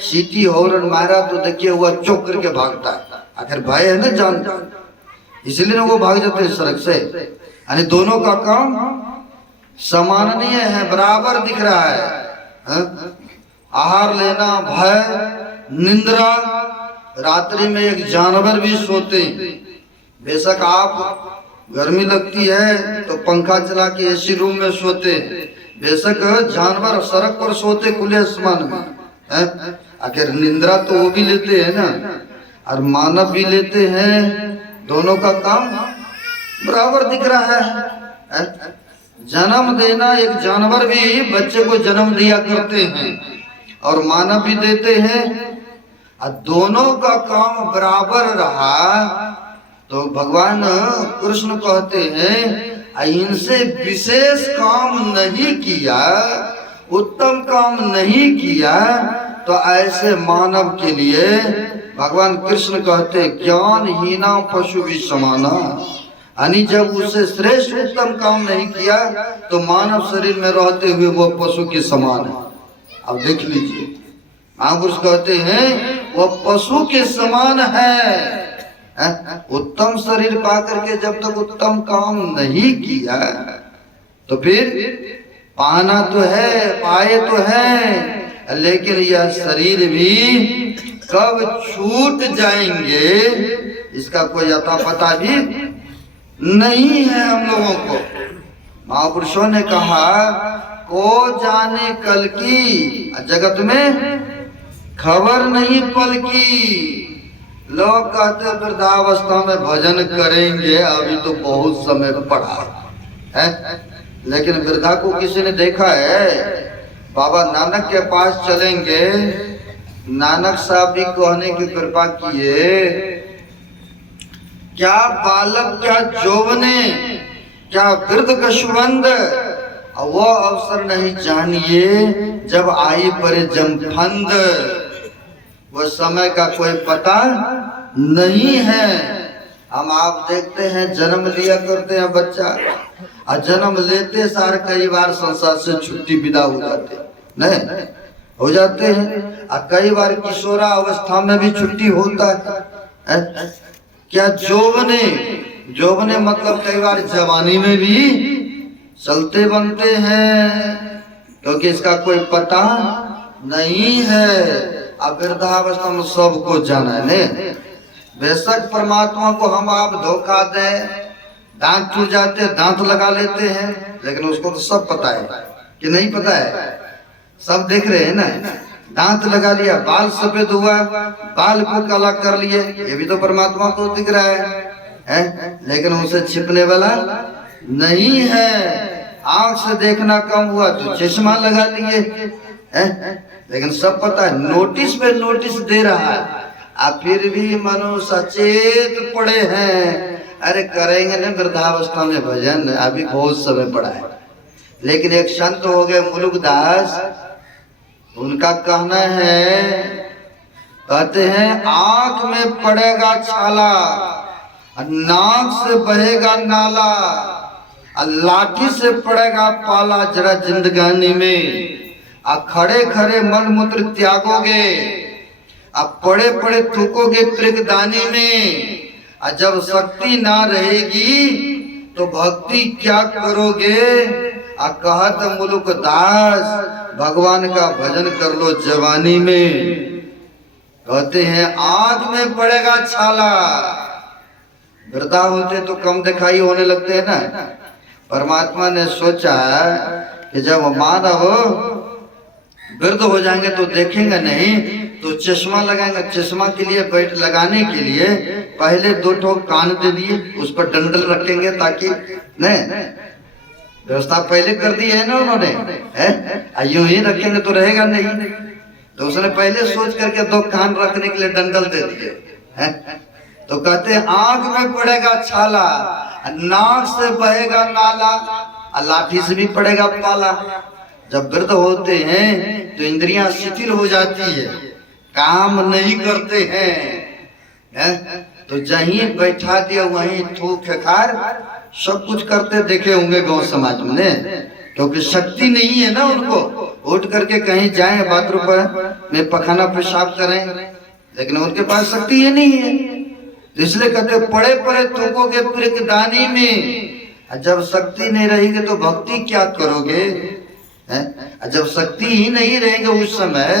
सीटी हॉर्न मारा तो देखिए वो चौक करके भागता है, आखिर भय है ना जान, इसलिए ना वो भाग जाते हैं सड़क से। यानी दोनों का काम समाननीय है, बराबर दिख रहा है, आहार लेना, भय, निंद्रा। रात्रि में एक जानवर भी सोते, बेशक आप गर्मी लगती है तो पंखा चला के एसी रूम में सोते, बेशक जानवर सड़क पर सोते खुले आसमान में। आखिर निंद्रा तो वो भी लेते हैं ना, और मानव भी लेते हैं, दोनों का काम बराबर दिख रहा है। जन्म देना, एक जानवर भी बच्चे को जन्म दिया करते हैं और मानव भी देते हैं, और दोनों का काम बराबर रहा तो भगवान कृष्ण कहते हैं इनसे विशेष काम नहीं किया, उत्तम काम नहीं किया, तो ऐसे मानव के लिए भगवान कृष्ण कहते ज्ञानहीना पशु भी समाना। यानी जब उसे श्रेष्ठ उत्तम काम नहीं किया तो मानव शरीर में रहते हुए वो पशु के समान है। अब देख लीजिए, महापुरुष कहते हैं वो पशु के समान है। उत्तम शरीर पा करके जब तक उत्तम काम नहीं किया तो फिर पाना तो है, पाए तो है, लेकिन यह शरीर भी कब छूट जाएंगे इसका कोई अता पता भी नहीं है हम लोगों को। महापुरुषों ने कहा को जाने कल की, जगत में खबर नहीं पल की। लोग कहते वृद्धावस्था में भजन करेंगे, अभी तो बहुत समय पड़ा है, लेकिन वृद्धा को किसी ने देखा है? बाबा नानक के पास चलेंगे, नानक साहब भी कहने की कृपा किए, क्या बालक, क्या जौवने, क्या वृद्ध कशुबंद, वो अवसर नहीं जानिए जब आई परे जमफंद। वो समय का कोई पता नहीं है। हम आप देखते हैं जन्म लिया करते हैं बच्चा, और जन्म लेते सार कई बार संसार से छुट्टी विदा हो जाते नहीं हो जाते हैं, और कई बार किशोरा अवस्था में भी छुट्टी होता है। क्या जौवने, जौवने मतलब कई बार जवानी में भी चलते बनते हैं, क्योंकि इसका कोई पता नहीं है। अब वृद्धावस्था में सबको जाना है ने, बेशक परमात्मा को हम आप धोखा दें, दांत टूट जाते दांत लगा लेते हैं, लेकिन उसको तो सब पता है कि नहीं पता है, सब देख रहे हैं ना। दांत लगा लिया, बाल सफेद हुआ, बाल को काला कर लिए, ये भी तो परमात्मा को दिख रहा है? लेकिन उसे छिपने वाला नहीं है। आंख से देखना कम हुआ तो चश्मा लगा लिए, लेकिन सब पता है, नोटिस पे नोटिस दे रहा है, अब फिर भी मनो सचेत पड़े हैं, अरे करेंगे ना वृद्धावस्था में भजन, अभी बहुत समय पड़ा है। लेकिन एक संत हो गए मुलुकदास, उनका कहना है, कहते हैं आंख में पड़ेगा छाला, नाक से बहेगा नाला, लाठी से पड़ेगा पाला जरा जिंदगानी में, खड़े खड़े मन मूत्र त्यागोगे, अब पड़े पड़े थूकोगे त्रिकदानी में, जब शक्ति ना रहेगी तो भक्ति क्या करोगे? कहत मुलुक दास भगवान का भजन कर लो जवानी में। कहते हैं आंख में पड़ेगा छाला, वृद्धा होते तो कम दिखाई होने लगते हैं ना। परमात्मा ने सोचा कि जब मानव वृद्ध हो जाएंगे तो देखेंगे नहीं, तो चश्मा लगाएंगे। चश्मा के लिए बैठ लगाने के लिए पहले दो ठो कान दे दिए, उस पर डंडल रखेंगे ताकि नहीं, व्यवस्था पहले कर दी है ना उन्होंने, यूं ही रखेंगे तो रहेगा नहीं, तो उसने पहले सोच करके दो कान रखने के लिए डंडल दे दिए। तो कहते हैं आंख में पड़ेगा छाला, नाक से बहेगा नाला, लाठी से भी पड़ेगा पाला। जब वृद्ध होते हैं तो इंद्रियां शिथिल हो जाती है, काम नहीं करते हैं, तो जहीं बैठा दिया वहीं थूक खार सब कुछ करते देखे होंगे गांव समाज में, क्योंकि शक्ति नहीं है ना उनको, उठ करके कहीं जाएं बाथरूम में पखाना पेशाब करें, लेकिन उनके पास शक्ति ये नहीं है। तो इसलिए कहते पड़े पड़े थूकोगे पिरकदानी में। जब शक्ति नहीं रहेगी तो भक्ति क्या करोगे? जब शक्ति ही नहीं रहेंगे उस समय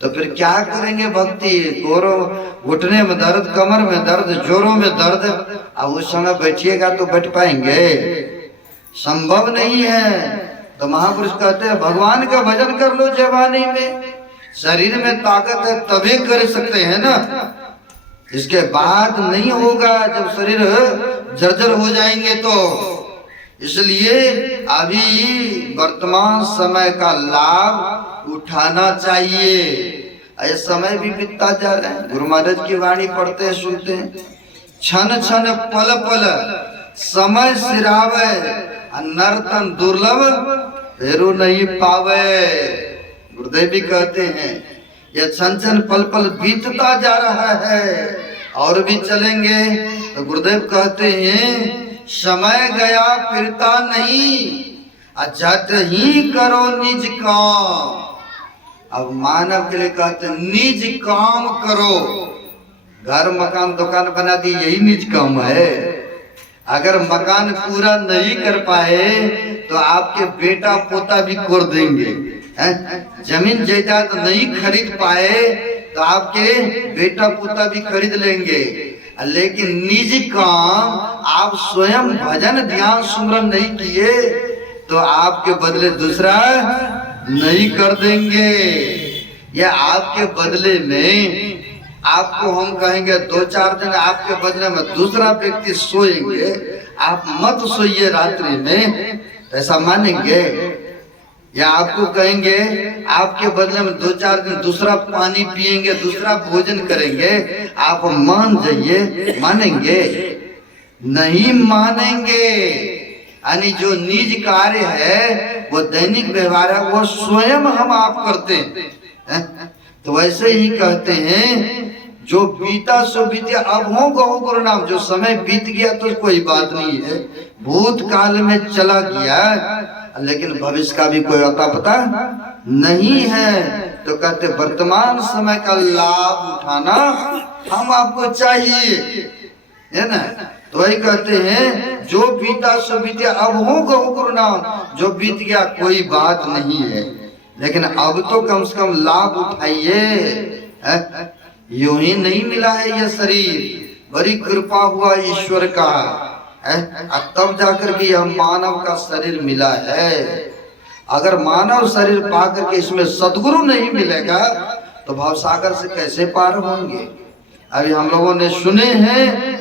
तो फिर क्या करेंगे भक्ति? गोरो घुटने में दर्द, कमर में दर्द, जोरों में दर्द, अब उस समय बैठिएगा तो बैठ पाएंगे? संभव नहीं है। तो महापुरुष कहते हैं भगवान का भजन कर लो जवानी में, शरीर में ताकत है तभी कर सकते हैं ना, इसके बाद नहीं होगा जब शरीर जर्जर हो जाएंगे तो। इसलिए अभी वर्तमान समय का लाभ उठाना चाहिए। ये समय भी बीतता जा रहा है। गुरु महाराज की वाणी पढ़ते हैं, सुनते हैं, क्षण क्षण पल पल समय सिरावे, नर्तन दुर्लभ फेरू नहीं पावे। गुरुदेव भी कहते हैं यह क्षण क्षण पल पल बीतता जा रहा है और भी चलेंगे। तो गुरुदेव कहते हैं समय गया फिरता नहीं, झट ही करो निज काम। अब मानव के लिए कहते निज काम करो। घर मकान दुकान बना दी, यही निज काम है। अगर मकान पूरा नहीं कर पाए तो आपके बेटा पोता भी कर देंगे। जमीन जायदाद नहीं खरीद पाए तो आपके बेटा पोता भी खरीद लेंगे। लेकिन निजी काम आप स्वयं भजन ध्यान सुमरन नहीं किए तो आपके बदले दूसरा नहीं कर देंगे। या आपके बदले में आपको हम कहेंगे 2-4 दिन आपके बदले में दूसरा व्यक्ति सोएंगे, आप मत सोइए रात्रि में, ऐसा मानेंगे? या आपको कहेंगे आपके बदले में 2-4 दिन दूसरा पानी पिएंगे, दूसरा भोजन करेंगे, आप मान जाइए, मानेंगे? नहीं मानेंगे। यानी जो निज कार्य है वो दैनिक व्यवहार है, वो स्वयं हम आप करते हैं। तो वैसे ही कहते हैं जो बीता सो बीते, अब हो गो गुरु नाम। जो समय बीत गया तो कोई बात नहीं है, भूतकाल में चला गया, लेकिन भविष्य का भी कोई अता पता नहीं है। तो कहते वर्तमान समय का लाभ उठाना हम आपको चाहिए, है ना। तो वही कहते हैं जो बीता सो बीते, अब हो गुरु नाम। जो बीत गया कोई बात नहीं है, लेकिन अब तो कम से कम लाभ उठाइए। यूं ही नहीं मिला है यह शरीर, बड़ी कृपा हुआ ईश्वर का, तब जाकर के यह मानव का शरीर मिला है। अगर मानव शरीर पाकर के इसमें सदगुरु नहीं मिलेगा तो भवसागर से कैसे पार होंगे? अभी हम लोगों ने सुने हैं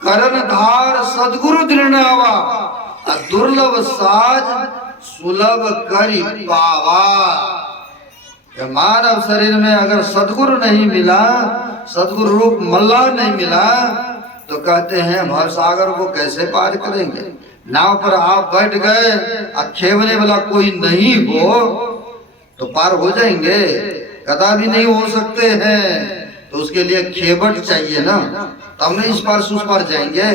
कर्णधार सदगुरु दृढ़ावा, दुर्लभ साज सुलभ करी पावा। मानव शरीर में अगर सदगुरु नहीं मिला, सदगुरु रूप मल्ला नहीं मिला तो कहते हैं भवसागर को कैसे पार करेंगे? नाव पर आप बैठ गए, खेवने वाला कोई नहीं हो तो पार हो जाएंगे? कदापि नहीं हो सकते हैं। तो उसके लिए खेवट चाहिए ना, तब नहीं इस पार से उस पार जाएंगे।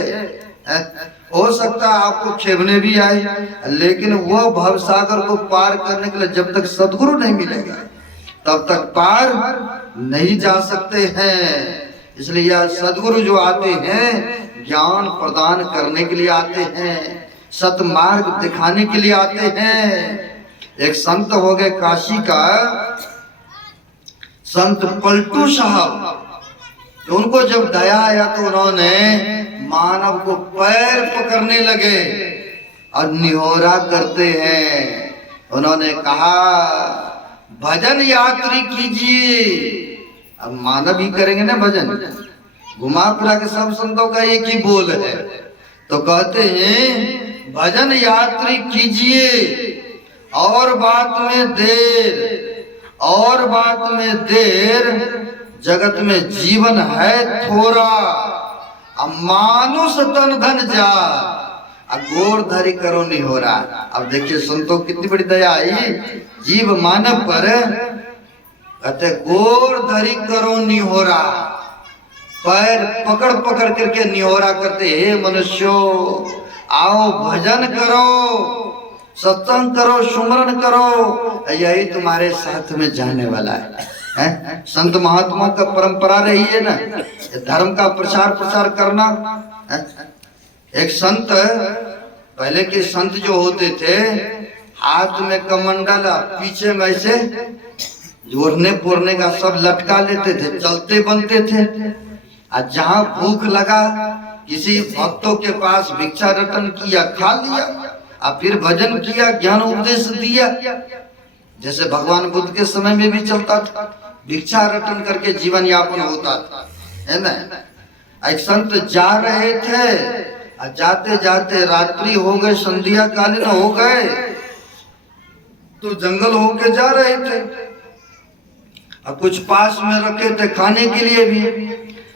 हो सकता है आपको खेवने भी आए, लेकिन वो भवसागर को पार करने के लिए जब तक सदगुरु नहीं मिलेगा तब तक पार नहीं जा सकते हैं। इसलिए सदगुरु जो आते हैं ज्ञान प्रदान करने के लिए आते हैं, सतमार्ग दिखाने के लिए आते हैं। एक संत हो गए काशी का संत पलटू साहब, तो उनको जब दया आया तो उन्होंने मानव को पैर पकड़ने लगे और निहोरा करते हैं। उन्होंने कहा भजन यात्री कीजिए। अब मानव ही करेंगे ना भजन, घुमा फिरा के सब संतों का एक ही बोल है। तो कहते हैं भजन यात्री कीजिए, और बात में देर, और बात में देर, जगत में जीवन है थोड़ा। अब मानुष तन धन जा, अब गोर धरी करो नहीं हो रहा। अब देखिए संतों कितनी बड़ी दया आई जीव मानव पर। कहते गोर धरी करो नहीं हो रहा, पैर पकड़ पकड़ करके निहोरा करते, हे मनुष्यो आओ भजन करो, सत्संग करो, सुमरण करो, यही तुम्हारे साथ में जाने वाला है? संत महात्मा का परंपरा रही है ना, धर्म का प्रचार करना है? एक संत, पहले के संत जो होते थे, हाथ में कमंडल, पीछे में ऐसे जोड़ने पोरने का सब लटका लेते थे, चलते बनते थे। और जहां भूख लगा, किसी भक्तों के पास भिक्षा रटन किया, खा लिया, और फिर भजन किया, ज्ञान उपदेश दिया। जैसे भगवान बुद्ध के समय में भी चलता था, भिक्षा रटन करके जीवन यापन होता था, है ना। एक संत जा रहे थे, जाते जाते रात्रि हो गए, संध्या कालीन हो गए, तो जंगल होके जा रहे थे, और कुछ पास में रखे थे खाने के लिए भी।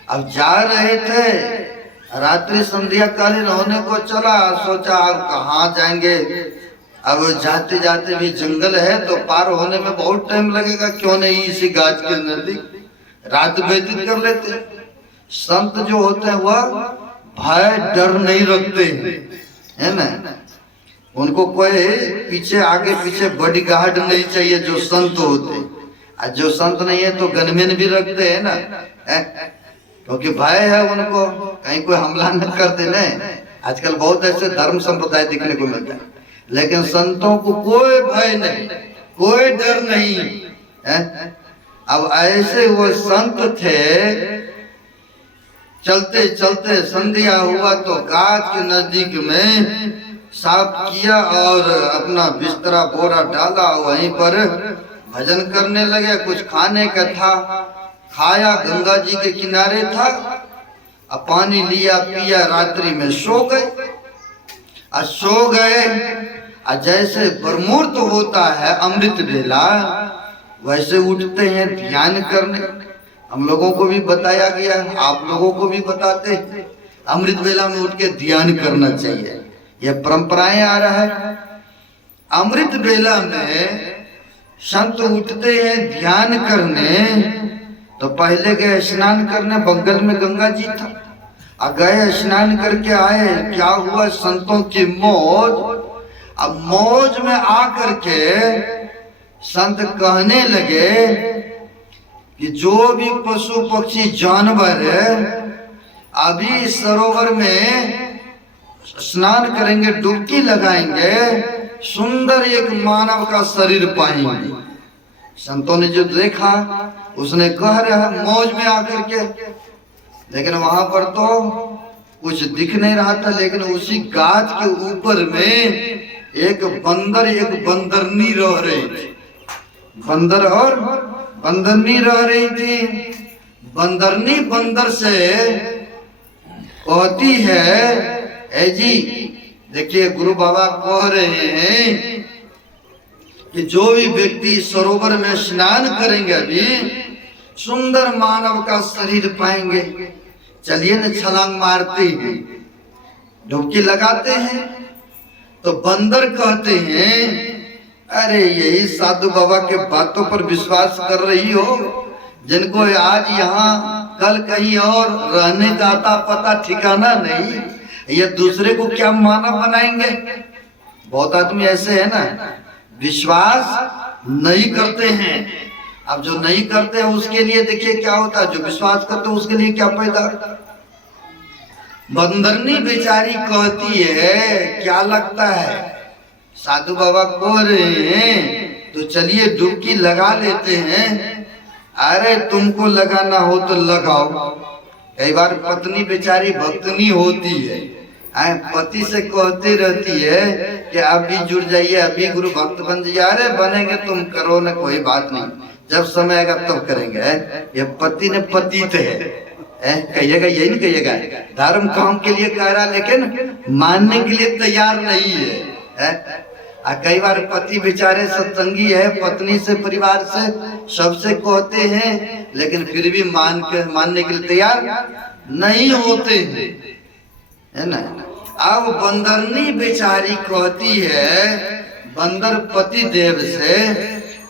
अब जा रहे थे, रात्रि संध्या कालीन होने को चला, सोचा अब कहाँ जाएंगे, अब जाते जाते भी जंगल है तो पार होने में बहुत टाइम लगेगा, क्यों नहीं इसी गाछ के नजदीक रात व्यतीत कर लेते। संत जो होते हैं वह भय डर नहीं रखते हैं, है ना। उनको कोई पीछे आगे पीछे बॉडीगार्ड नहीं चाहिए जो संत होते, और जो संत नहीं है तो गनमैन भी रखते हैं ना, क्योंकि भय है उनको, कहीं कोई हमला न कर दे। नहीं, आजकल बहुत ऐसे धर्म संप्रदाय दिखने को मिलता है, लेकिन संतों को कोई भय नहीं, कोई डर नहीं है। अब ऐसे वो संत थे, चलते चलते संध्या हुआ तो गाछ के नजदीक में साफ किया और अपना बिस्तरा बोरा डाला, वहीं पर भजन करने लगे। कुछ खाने का था, खाया, गंगा जी के किनारे था, अब पानी लिया, पिया, रात्रि में सो गए। सो गए, जैसे ब्रह्ममुहूर्त होता है अमृत बेला, वैसे उठते हैं ध्यान करने। हम लोगों को भी बताया गया, आप लोगों को भी बताते, अमृत बेला में उठ के ध्यान करना चाहिए, यह परंपराएं आ रहा है। अमृत बेला में संत उठते हैं ध्यान करने, तो पहले गए स्नान करने, बगल में गंगा जी था, गए स्नान करके आए। क्या हुआ, संतों की मौज। अब मौज में आकर के संत कहने लगे कि जो भी पशु पक्षी जानवर अभी सरोवर में स्नान करेंगे, डुबकी लगाएंगे, सुंदर एक मानव का शरीर पाएंगे। संतों ने जो देखा, उसने कह रहा मौज में आकर के, लेकिन वहां पर तो कुछ दिख नहीं रहा था। लेकिन उसी गाछ के ऊपर में एक बंदर, एक बंदरनी रह रही थी, बंदर और बंदरनी रह रही थी। बंदरनी बंदर से कहती है, ए जी देखिए, गुरु बाबा कह रहे हैं कि जो भी व्यक्ति सरोवर में स्नान करेंगे अभी सुंदर मानव का शरीर पाएंगे, चलिए न छलांग मारते हैं, डुबकी लगाते हैं। तो बंदर कहते हैं, अरे यही साधु बाबा के बातों पर विश्वास कर रही हो, जिनको आज यहाँ कल कहीं और रहने का आता पता ठिकाना नहीं, ये दूसरे को क्या मानव बनाएंगे। बहुत आदमी ऐसे है ना, विश्वास नहीं करते हैं। अब जो नहीं करते हैं उसके लिए देखिए क्या होता है, जो विश्वास करते हैं उसके लिए क्या पैदा। बंदरनी बेचारी कहती है, क्या लगता है साधु बाबा कह रहे हैं तो चलिए डुबकी लगा लेते हैं। अरे तुमको लगाना हो तो लगाओ। कई बार पत्नी बेचारी भक्तनी होती है, पति से कहती रहती है कि अभी जुड़ जाइए, अभी गुरु भक्त बन जाइए। अरे बनेंगे, तुम करो ना, कोई बात नहीं, जब समय आएगा तब करेंगे। ये पति ने पतित है, कहिएगा यही नहीं कहिएगा, धर्म काम के लिए कह रहा लेकिन मानने के लिए तैयार नहीं है। कई बार पति बेचारे सत्संगी है, पत्नी से, परिवार से, सबसे कहते हैं, लेकिन फिर भी मानने के लिए तैयार नहीं होते हैं, है ना। अब बंदरनी बेचारी कहती है बंदर पति देव से,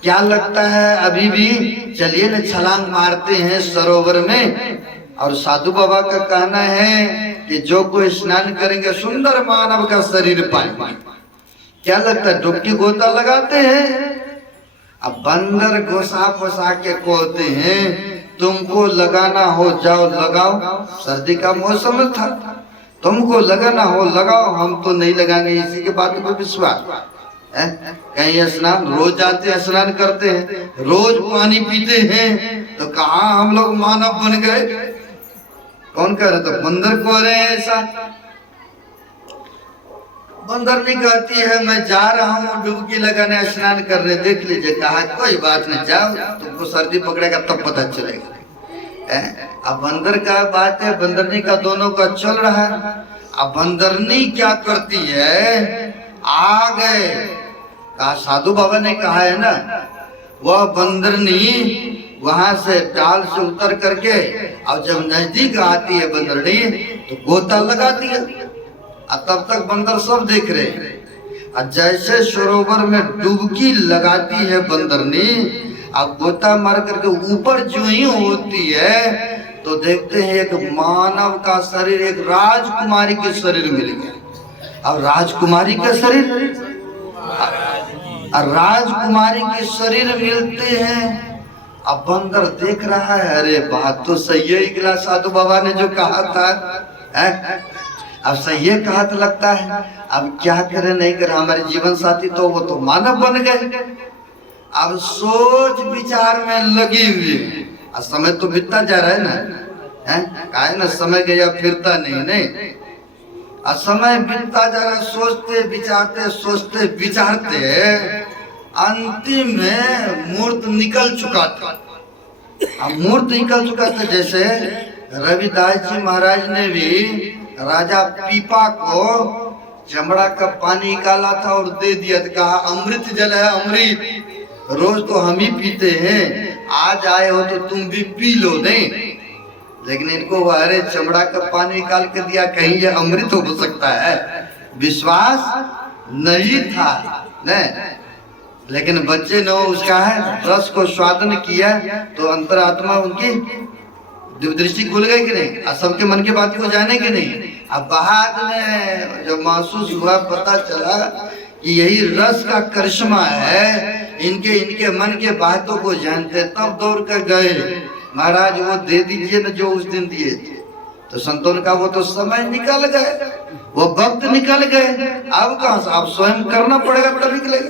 क्या लगता है अभी भी चलिए न छलांग मारते हैं सरोवर में। और साधु बाबा का कहना है कि जो कोई स्नान करेंगे सुंदर मानव का शरीर पाएंगे। क्या लगता है डुबकी गोता लगाते हैं? अब बंदर घुसा फुसा के कहते हैं तुमको लगाना हो जाओ लगाओ, सर्दी का मौसम था, तुमको लगाना हो लगाओ, हम तो नहीं लगाएंगे। इसी के बात पर विश्वास है? कहीं स्नान रोज जाते हैं, स्नान करते हैं, रोज पानी पीते हैं, तो कहाँ हम लोग मानव बन गए? कौन कह रहे? तो बंदर कह रहे हैं ऐसा। बंदर नहीं कहती है मैं जा रहा हूँ डुबकी लगाने, स्नान करने, देख लीजिए। कहा कोई बात नहीं, जाओ, तुमको सर्दी पकड़ेगा तब पता चलेगा। अब बंदर का बात है, बंदरनी का दोनों का चल रहा है। अब बंदरनी क्या करती है, आ गए, कहा साधु बाबा ने कहा है ना, वह बंदरनी वहां से डाल से उतर करके और जब नजदीक आती है बंदरनी तो गोता लगाती है। तब तक बंदर सब देख रहे हैं। और जैसे सरोवर में डुबकी लगाती है बंदरनी, अब गोता मार करके ऊपर जो ही होती है तो देखते हैं एक मानव का शरीर, एक राजकुमारी के शरीर मिल गया। अब राजकुमारी का शरीर, राजकुमारी के शरीर मिलते हैं। अब बंदर देख रहा है, अरे बात तो सही है, इकला साधु बाबा ने जो कहा था है? अब सही है कहा तो लगता है। अब क्या करे नहीं करे, हमारे जीवन साथी तो वो तो मानव बन गए। अब सोच विचार में लगी हुई, अब समय तो बीतता जा रहा है ना, है कहा है ना, समय गया फिरता नहीं। अब समय बीतता जा रहा है, सोचते विचारते अंतिम में मूर्त निकल चुका था। अब मूर्त निकल चुका था, जैसे रविदास जी महाराज ने भी राजा पीपा को चमड़ा का पानी निकाला था और दे दिया था, कहा अमृत जल है, अमृत रोज तो हम ही पीते हैं, आज आए हो तो तुम भी पी लो। नहीं, लेकिन इनको अरे चमड़ा का पानी निकाल के दिया, कहीं ये अमृत हो सकता है? विश्वास नहीं था नहीं। लेकिन बच्चे ने उसका है रस को स्वादन किया तो अंतरात्मा उनकी दृष्टि खुल गई कि नहीं, और सबके मन की बात को जाने की नहीं। अब बाद में जब महसूस हुआ, पता चला कि यही रस का करिश्मा है, इनके मन के बातों को जानते, तब दौड़ कर गए, महाराज वो दे दीजिए ना जो उस दिन दिए थे। तो संतों का वो तो समय निकल गए, वो वक्त निकल गए, अब कहाँ से, अब स्वयं करना पड़ेगा तब निकलेगा,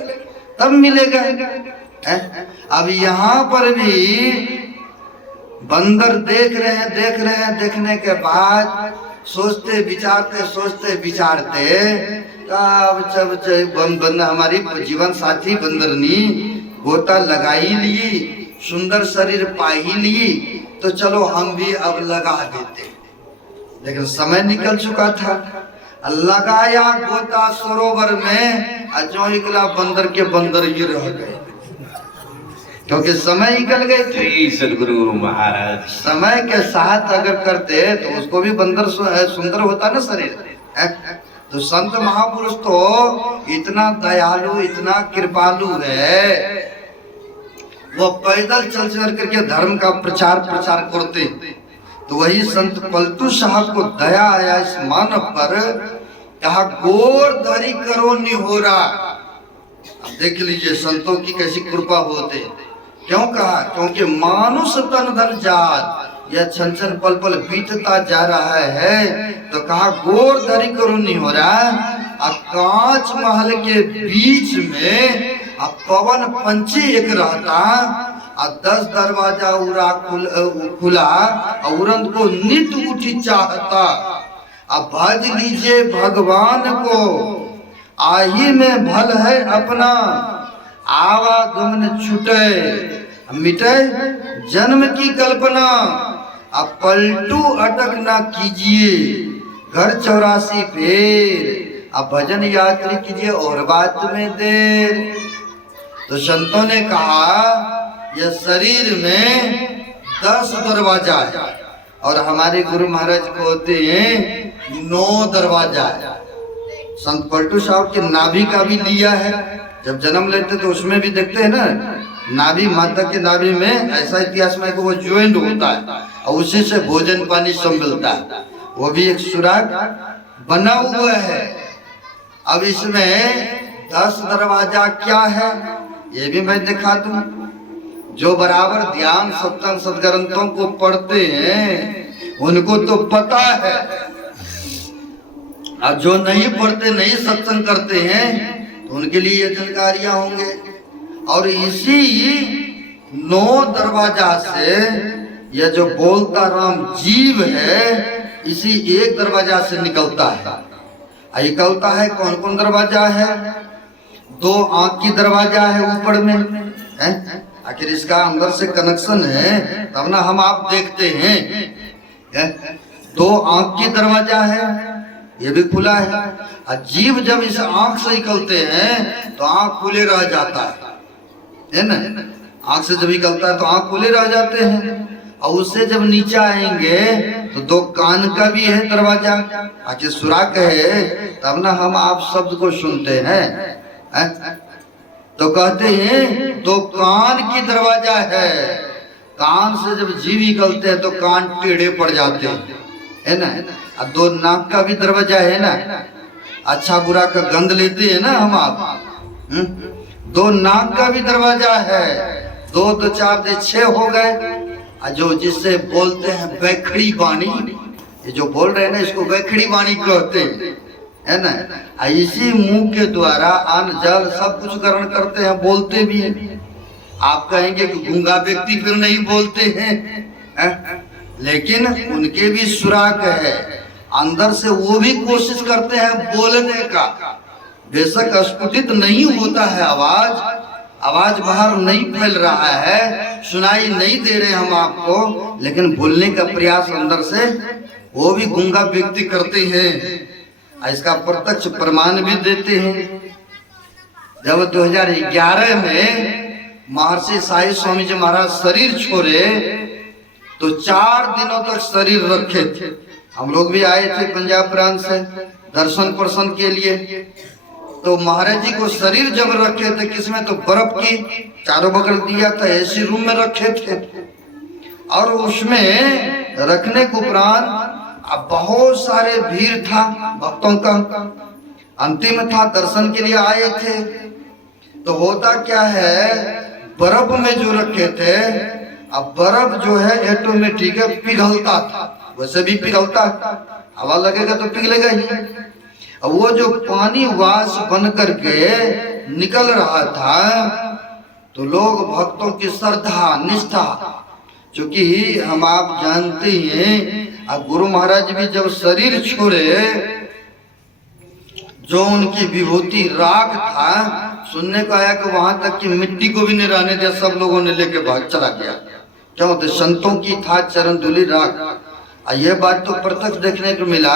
तब मिलेगा। अब यहाँ पर भी बंदर देख रहे हैं, देखने के बाद सोचते विचारते अब हमारी जीवन साथी बंदरनी गोता लगा ही ली, सुंदर शरीर पा ही ली, तो चलो हम भी अब लगा देते। लेकिन समय निकल चुका था, लगाया गोता सरोवर में, जो निकला बंदर के बंदर ही रह गए, क्योंकि समय निकल गए थे। सदगुरु महाराज समय के साथ अगर करते तो उसको भी बंदर सुंदर होता ना शरीर। तो संत महापुरुष तो इतना दयालु, इतना कृपालु है, वो पैदल चल करके धर्म का प्रचार करते। तो वही संत पलटू साहब को दया आया इस मानव पर, कहा गोर धरी करो निहोरा। अब देख लीजिए संतों की कैसी कृपा होते। क्यों कहा? क्योंकि मानुष तन धन जात यह छन छन पल पल बीतता जा रहा है, तो कहा गोर धरी करो निहोरा। अब कांच महल के बीच में अब पवन पंछी एक रहता, और 10 दरवाजा उड़ा खुला, औरंग को नित उठी चाहता। अब भज लीजिए भगवान को, आही में भल है अपना, आवागमन छूटे मिटे जन्म की कल्पना। अब पलटू अटक ना कीजिए, घर 84 फेर, अब भजन यात्री कीजिए और बात में देर। तो संतों ने कहा यह शरीर में 10 दरवाजा है, और हमारे गुरु महाराज को होते हैं 9 दरवाजा। संत पलटू साहब के नाभि का भी लिया है, जब जन्म लेते तो उसमें भी देखते हैं ना, नाभि माता के नाभि में ऐसा इतिहास में कि वो ज्वाइंट होता है और उसी से भोजन पानी सब मिलता है, वो भी एक सुराग बना हुआ है। अब इसमें 10 दरवाजा क्या है ये भी मैं दिखा दूं। जो बराबर ध्यान सत्संग सदग्रंथों को पढ़ते हैं उनको तो पता है, और जो नहीं पढ़ते नहीं सत्संग करते हैं तो उनके लिए ये जानकारियां होंगे। और इसी 9 दरवाजा से यह जो बोलता राम जीव है इसी एक दरवाजा से निकलता है। निकलता है कौन कौन दरवाजा है? 2 आंख की दरवाजा है ऊपर में है? आखिर इसका अंदर से कनेक्शन है तब ना हम आप देखते हैं। 2 आंख की दरवाजा है ये भी खुला है। और जीव जब इस आंख से निकलते हैं तो आंख खुले रह जाता है ना। आंख से जब निकलता है तो आंख खुले रह जाते हैं। और उससे जब नीचे आएंगे तो 2 कान का भी है दरवाजा। आखिर सुराख है तब ना हम आप शब्द को सुनते हैं। तो कहते हैं 2 कान की दरवाजा है। कान से जब जीव निकलते हैं तो कान टेढ़े पड़ जाते हैं है ना। और 2 नाक का भी दरवाजा है ना। अच्छा बुरा का गंध लेते हैं ना हम आप। 2 नाक का भी दरवाजा है। 2 2 4 6 हो गए। जो जिससे बोलते हैं बैखड़ी वाणी, ये जो बोल रहे हैं ना इसको बैखड़ी वाणी कहते हैं है ना। इसी मुंह के द्वारा अन्न जल सब कुछ ग्रहण करते हैं, बोलते भी हैं। आप कहेंगे कि गूंगा व्यक्ति फिर नहीं बोलते हैं, लेकिन उनके भी सुराग है। अंदर से वो भी कोशिश करते हैं बोलने का। बेशक स्फुटित नहीं होता है आवाज बाहर नहीं फैल रहा है, सुनाई नहीं दे रहे हम आपको, लेकिन बोलने का प्रयास अंदर से वो भी गूंगा व्यक्ति करते हैं। इसका प्रत्यक्ष प्रमाण भी देते हैं। जब 2011 में महर्षि साई स्वामी जी महाराज शरीर छोड़े तो 4 दिनों तक शरीर रखे थे। हम लोग भी आए थे पंजाब प्रांत से दर्शन के लिए। तो महाराज जी को शरीर जब रखे थे किसमें, तो बर्फ की चारों बगल दिया था, ऐसी रूम में रखे थे। और उसमें रखने के उपरांत बहुत सारे भीड़ था भक्तों का। अंतिम था दर्शन के लिए आए थे। तो होता क्या है, बर्फ में जो रखे थे, अब बर्फ जो है ऑटोमेटिक पिघलता था, वैसे भी पिघलता, हवा लगेगा तो पिघलेगा ही। अब वो जो पानी वास बन करके निकल रहा था तो लोग भक्तों की श्रद्धा निष्ठा, चूंकि हम आप जानते हैं गुरु महाराज भी जब शरीर छोड़े जो उनकी विभूति राख था, सुनने को आया कि वहां तक कि मिट्टी को भी नहीं रहने दिया, सब लोगों ने लेके भाग चला गया। क्या होते संतों की था चरण धूलि राख। ये बात तो प्रत्यक्ष देखने को मिला।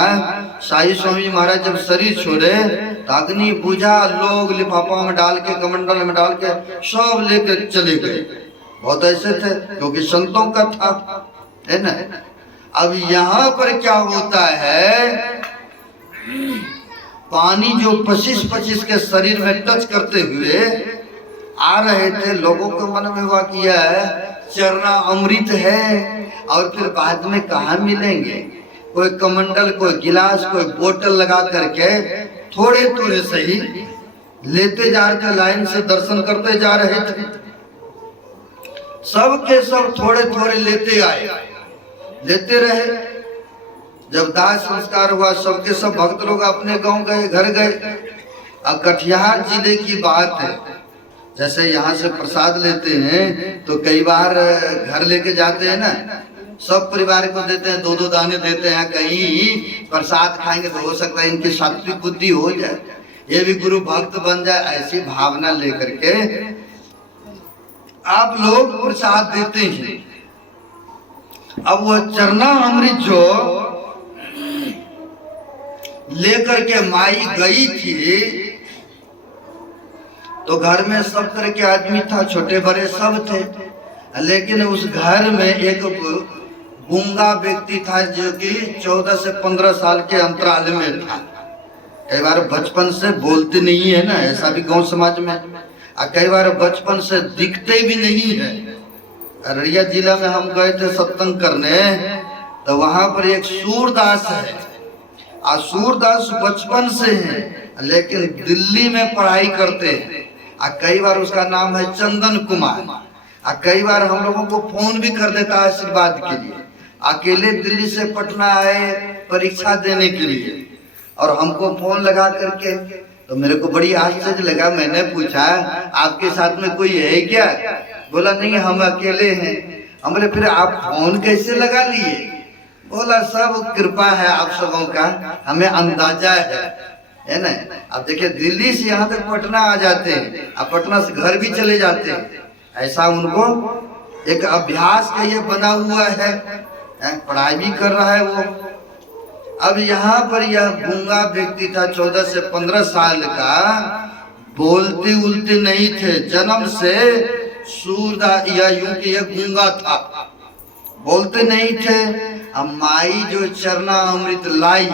साई स्वामी महाराज जब शरीर छोड़े तो अग्नि बुझा, लोग लिफाफा में डाल के कमंडल में डाल के सब लेकर चले गए। बहुत ऐसे थे क्योंकि संतों का था है ना। अब यहाँ पर क्या होता है, पानी जो 25-25 के शरीर में टच करते हुए आ रहे थे, लोगों के मन में हुआ कि चरना अमृत है और फिर बाद में कहाँ मिलेंगे। कोई कमंडल, कोई गिलास, कोई बोतल लगा करके थोड़े थोड़े सही लेते जा रहे थे, लाइन से दर्शन करते जा रहे थे। सब के सब थोड़े थोड़े लेते आए, लेते रहे। जब दाह संस्कार हुआ सबके सब भक्त लोग अपने गांव गए, घर गए। अब कटिहार जिले की बात है, जैसे यहाँ से प्रसाद लेते हैं तो कई बार घर लेके जाते हैं ना, सब परिवार को देते हैं, 2-2 दाने देते हैं। कहीं प्रसाद खाएंगे तो हो सकता है इनकी सात्विक बुद्धि हो जाए, ये भी गुरु भक्त बन जाए, ऐसी भावना लेकर के आप लोग प्रसाद देते हैं। अब वो चरना अमृत जो लेकर के माई गई थी तो घर में सब तरह के आदमी था, छोटे बड़े सब थे, लेकिन उस घर में एक गूंगा व्यक्ति था जो कि 14 से 15 साल के अंतराल में था। कई बार बचपन से बोलते नहीं है ना, ऐसा भी गांव समाज में। कई बार बचपन से दिखते भी नहीं है। अररिया जिला में हम गए थे सत्संग करने, तो वहां पर एक सूरदास है सूरदास बचपन से हैं, लेकिन दिल्ली में पढ़ाई करते हैं। कई बार उसका नाम है चंदन कुमार। कई बार हम लोगों को फोन भी कर देता है आशीर्वाद के लिए। अकेले दिल्ली से पटना आए परीक्षा देने के लिए, और हमको फोन लगा करके, तो मेरे को बड़ी आश्चर्य लगा। मैंने पूछा आपके साथ में कोई है क्या? बोला नहीं, हम अकेले हैं। हम बोले फिर आप फोन कैसे लगा लिए? बोला सब कृपा है आप सबों का, हमें अंदाजा है ना। अब देखिए दिल्ली से यहाँ तक पटना आ जाते हैं, अब पटना से घर भी चले जाते हैं। ऐसा उनको एक अभ्यास का ये बना हुआ है, पढ़ाई भी कर रहा है वो। अब यहाँ पर यह गूंगा व्यक्ति था, 14 से 15 साल का, बोलते उलते नहीं थे, जन्म से सूरदास या यूं कि यह गूंगा था, बोलते नहीं थे। अब माई जो चरना अमृत लाई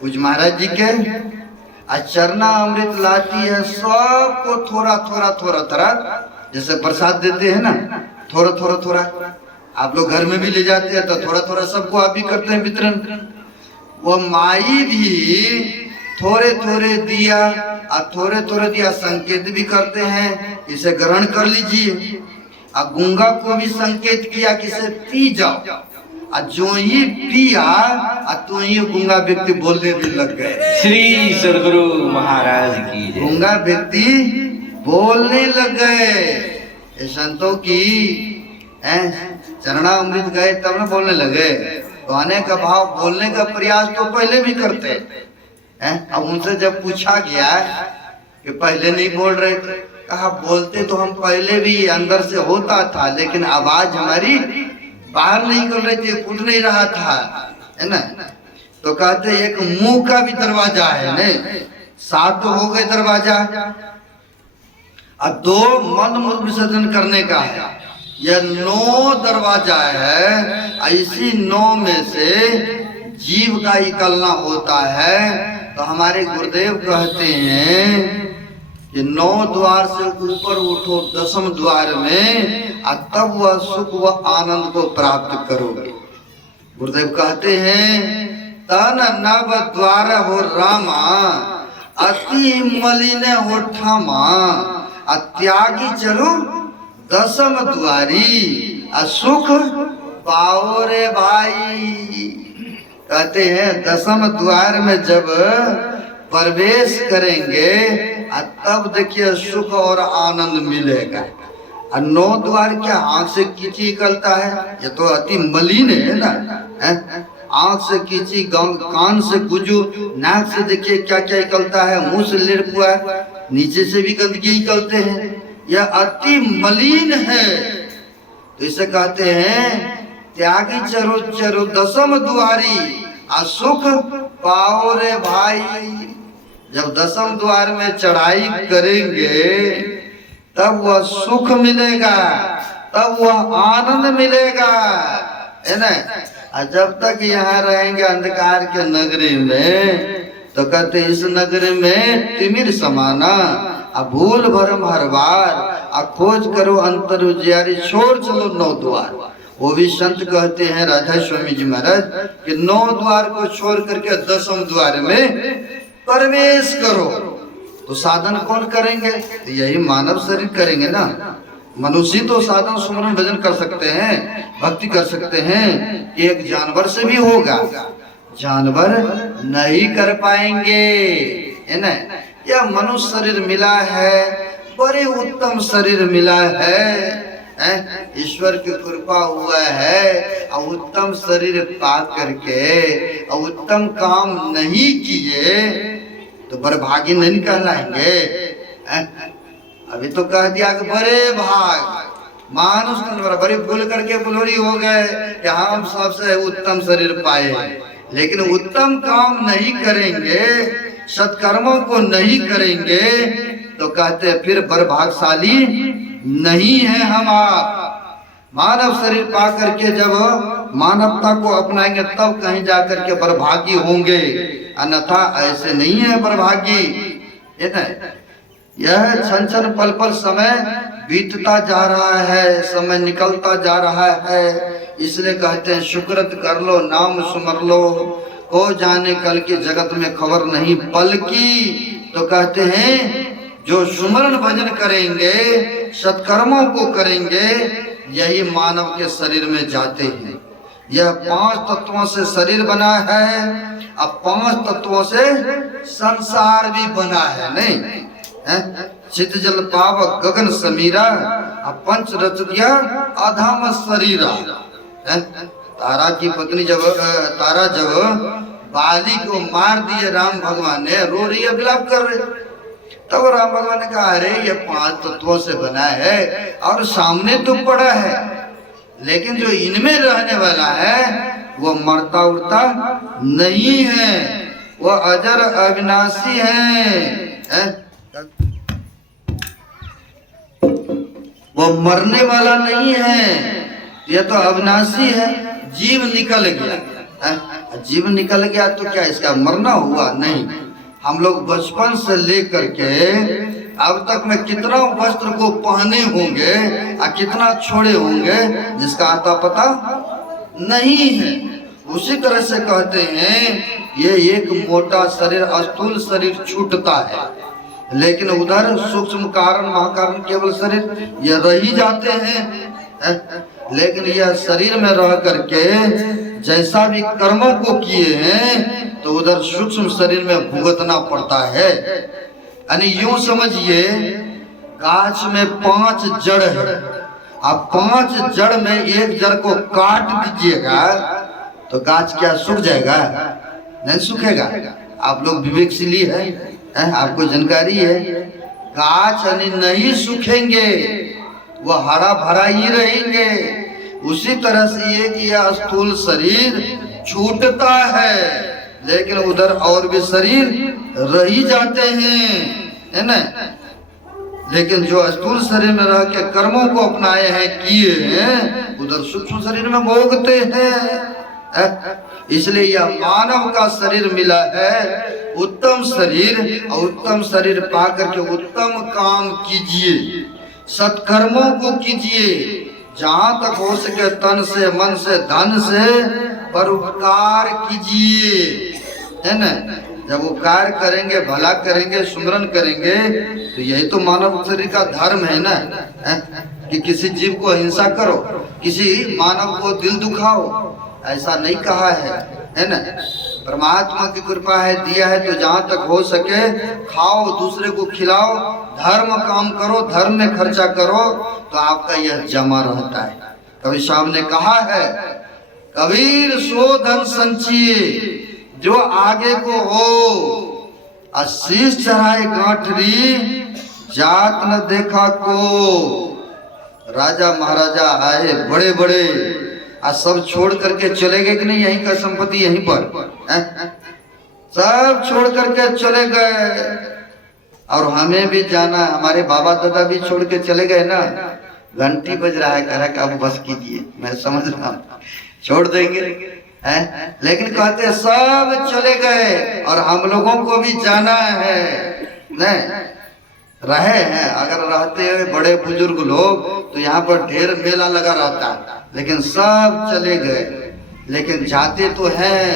कुछ महाराज जी के, चरना अमृत लाती है सबको थोड़ा थोड़ा थोड़ा थोड़ा, जैसे प्रसाद देते हैं ना, थोड़ा थोड़ा थोड़ा। आप लोग घर में भी ले जाते हैं तो थोड़ा थोड़ा सबको आप भी करते हैं वितरण। वो माई भी थोड़े थोड़े दिया, और थोड़े थोड़े दिया संकेत भी करते हैं, इसे ग्रहण कर लीजिए। अब गूंगा को भी संकेत किया कि इसे पी जाओ, और जो ही पिया तो ही गूंगा व्यक्ति बोलने भी लग गए। श्री सदगुरु महाराज की जय। गूंगा व्यक्ति बोलने लग गए। संतों की चरणा अमृत गए तब न बोलने लगे। गाने का भाव, बोलने का प्रयास तो पहले भी करते हैं। अब उनसे जब पूछा गया कि पहले नहीं बोल रहे थे, कहा बोलते तो हम पहले भी अंदर से होता था, लेकिन आवाज हमारी बाहर नहीं कर रही थी, फूट नहीं रहा था, है ना। तो कहते एक मुंह का भी दरवाजा है, नहीं 7 हो गए दरवाजा, और 2 मन मूत्र विसर्जन करने का है। यह 9 दरवाजा है। इसी 9 में से जीव का निकलना होता है। तो हमारे गुरुदेव कहते हैं कि 9 द्वार से ऊपर उठो 10वें द्वार में, और तब वह सुख व आनंद को प्राप्त करोगे। गुरुदेव कहते हैं तन नव द्वार हो रामा, अति मलिन हो ठामा, त्यागी चलो 10वें द्वारी, सुख पाओ रे भाई। कहते हैं 10वें द्वार में जब प्रवेश करेंगे तब देखिए सुख और आनंद मिलेगा। 9 द्वार क्या आंख से कीची निकलता है? ये तो अति मलिन है ना। आंख से कीची, कान से गुजू, नाक से देखिए क्या क्या निकलता है, मुंह से लिरपुआ, नीचे से भी गंदगी निकलते हैं। यह अति मलिन है। तो इसे कहते हैं त्यागी चरो चरो 10वें द्वारी, सुख पाओ रे भाई। जब 10वें द्वार में चढ़ाई करेंगे तब वह सुख मिलेगा, तब वह आनंद मिलेगा, है ना। जब तक यहाँ रहेंगे अंधकार के नगरी में, तो कहते इस नगरी में तिमिर समाना, भूल भरम हर बार, खोज करो अंतर उजियारी, छोड़ चलो 9 द्वार। वो भी संत कहते हैं राधा स्वामी जी महाराज कि 9 द्वार को छोड़ करके 10वें द्वार में प्रवेश करो। तो साधन कौन करेंगे? तो यही मानव शरीर करेंगे ना। मनुष्य तो साधन सुमरन भजन कर सकते हैं, भक्ति कर सकते हैं, एक जानवर से भी होगा, जानवर नहीं कर पाएंगे, है ना। यह मनुष्य शरीर मिला है, बड़े उत्तम शरीर मिला है, ईश्वर की कृपा हुआ है। और उत्तम शरीर पा करके और उत्तम काम नहीं किए तो बड़भागी नहीं कहलाएंगे। अभी तो कह दिया कि बड़े भाग मानुष बड़ी भूल करके बुलोरी हो गए कि हम सबसे उत्तम शरीर पाए, लेकिन उत्तम काम नहीं करेंगे, सत्कर्मों को नहीं करेंगे, तो कहते फिर बड़भागशाली नहीं है हम आप। मानव शरीर पा करके जब मानवता को अपनाएंगे तब कहीं जाकर के बड़भागी होंगे, अन्यथा ऐसे नहीं है बड़भागी, है ना। यह क्षण क्षण पल पल समय बीतता जा रहा है, समय निकलता जा रहा है, इसलिए कहते हैं सुकृत कर लो, नाम सुमर लो, को जाने कल की जगत में खबर नहीं पल की। तो कहते हैं जो सुमरन भजन करेंगे, सत्कर्मों को करेंगे, यही मानव के शरीर में जाते हैं। यह 5 तत्वों से शरीर बना है, अब 5 तत्वों से संसार भी बना है। नहीं चित जल पावक गगन समीरा, अब पंच रच दिया अधम शरीरा। तारा की पत्नी तारा जब बाली को मार दिए राम भगवान ने, रो रही है, विलाप कर रहे, तब राम भगवान ने कहा अरे ये 5 तत्वों से बना है और सामने तो पड़ा है, लेकिन जो इनमें रहने वाला है वो मरता उड़ता नहीं है, वो अजर अविनाशी है, वो मरने वाला नहीं है, ये तो अविनाशी है। जीव निकल गया, जीव निकल गया तो क्या इसका मरना हुआ? नहीं। हम लोग बचपन से लेकर के अब तक में कितना वस्त्र को पहने होंगे और कितना छोड़े होंगे जिसका आता पता नहीं है। उसी तरह से कहते हैं ये एक मोटा शरीर, स्थूल शरीर छूटता है, लेकिन उधर सूक्ष्म कारण महाकारण केवल शरीर ये रह ही जाते हैं। लेकिन यह शरीर में रह करके जैसा भी कर्मों को किए हैं तो उधर सूक्ष्म शरीर में भुगतना पड़ता है। यानी यूं समझिए गाछ में 5 जड़ है, अब 5 जड़ में एक जड़ को काट दीजिएगा तो गाछ क्या सूख जाएगा? नहीं सूखेगा। आप लोग विवेकशीली है, आपको जानकारी है, गाछ यानी नहीं सूखेंगे, वो हरा भरा ही रहेंगे। उसी तरह से ये कि यह स्थूल शरीर छूटता है, लेकिन उधर और भी शरीर रह ही जाते हैं, है ना। लेकिन जो स्थूल शरीर में रह के कर्मों को अपनाए हैं, किए हैं, उधर सूक्ष्म शरीर में भोगते हैं। इसलिए यह मानव का शरीर मिला है, उत्तम शरीर, और उत्तम शरीर पा करके उत्तम काम कीजिए, सत्कर्मों को कीजिए, जहां तक हो सके तन से, मन से, धन से परोपकार कीजिए, है ना। जब उपकार करेंगे, भला करेंगे, सुमरन करेंगे तो यही तो मानव शरीर का धर्म है ना, कि किसी जीव को हिंसा करो, किसी मानव को दिल दुखाओ, ऐसा नहीं कहा है ना। परमात्मा की कृपा है, दिया है तो जहां तक हो सके खाओ, दूसरे को खिलाओ, धर्म काम करो, धर्म में खर्चा करो तो आपका यह जमा रहता है। कबीर साहब ने कहा है, कबीर सो धन संचिए जो आगे को हो, आशीष चढ़ाए गांठरी जात न देखा को। राजा महाराजा आए बड़े बड़े, आज सब छोड़ करके चले गए कि नहीं, यहीं का संपत्ति यहीं पर सब छोड़ करके चले गए। और हमें भी जाना, हमारे बाबा दादा भी छोड़ के चले गए ना। घंटी बज रहा है, कह रहा है कि आप बस कीजिए, मैं समझ रहा हूँ छोड़ देंगे, हैं? लेकिन कहते सब चले गए और हम लोगों को भी जाना है, नहीं रहे हैं। अगर रहते हुए बड़े बुजुर्ग लोग तो यहाँ पर ढेर मेला लगा रहता, लेकिन सब चले गए। लेकिन जाते तो हैं,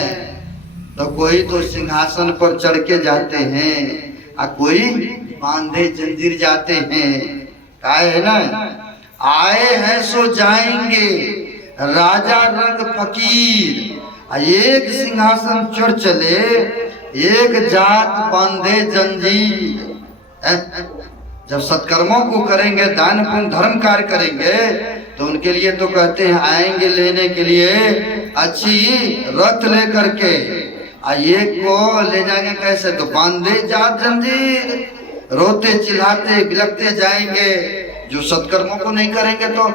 तो कोई तो सिंहासन पर चढ़ के जाते हैं और कोई बांधे जंजीर जाते हैं। काहे है ना, आए हैं सो जाएंगे, राजा रंग फकीर। एक सिंहासन चढ़ चले, एक जात बांधे जंजीर। जब सत्कर्मों को करेंगे, दान पुण्य धर्म कार्य करेंगे तो उनके लिए तो कहते हैं आएंगे लेने के लिए अच्छी रथ ले करके, एक को ले जाएंगे कैसे, तो बांधे जात जंजीर, रोते चिल्लाते बिलखते जाएंगे जो सत्कर्मों को नहीं करेंगे तो।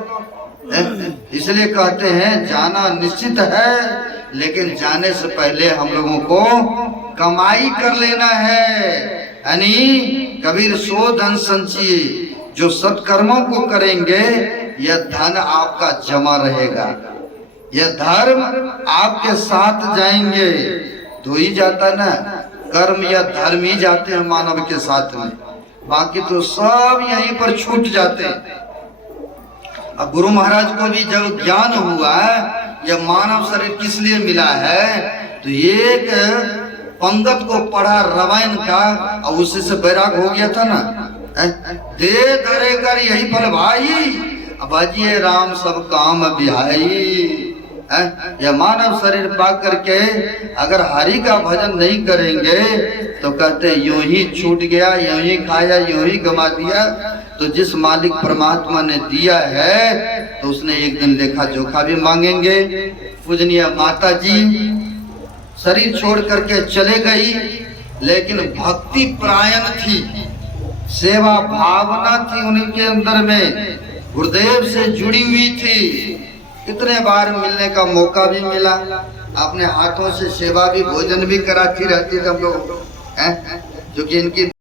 इसलिए कहते हैं जाना निश्चित है, लेकिन जाने से पहले हम लोगों को कमाई कर लेना है। यानी कबीर सो धन संचिए, जो सत्कर्मों को करेंगे यह धन आपका जमा रहेगा, यह धर्म आपके साथ जाएंगे। तो ही जाता ना, कर्म या धर्म ही जाते हैं मानव के साथ में, बाकी तो सब यहीं पर छूट जाते हैं। अब गुरु महाराज को भी जब ज्ञान हुआ यह मानव शरीर किस लिए मिला है, तो एक पंगत को पढ़ा रामायण का और उसी से बैराग हो गया था ना। दे धरे कर यही फल भाई, अब अजिए राम सब काम बिहाई। यह मानव शरीर पा करके अगर हरि का भजन नहीं करेंगे तो कहते यूं ही छूट गया, यूं ही खाया, यूं ही गमा दिया। तो जिस मालिक परमात्मा ने दिया है तो उसने एक दिन लेखा जोखा भी मांगेंगे। पूजनीय माता जी शरीर छोड़ करके चले गई, लेकिन भक्ति परायण थी, सेवा भावना थी उनके अंदर में, गुरुदेव से जुड़ी हुई थी। कितने बार मिलने का मौका भी मिला, अपने हाथों से सेवा भी भोजन भी कराती रहती थी हम लोग, जो कि इनकी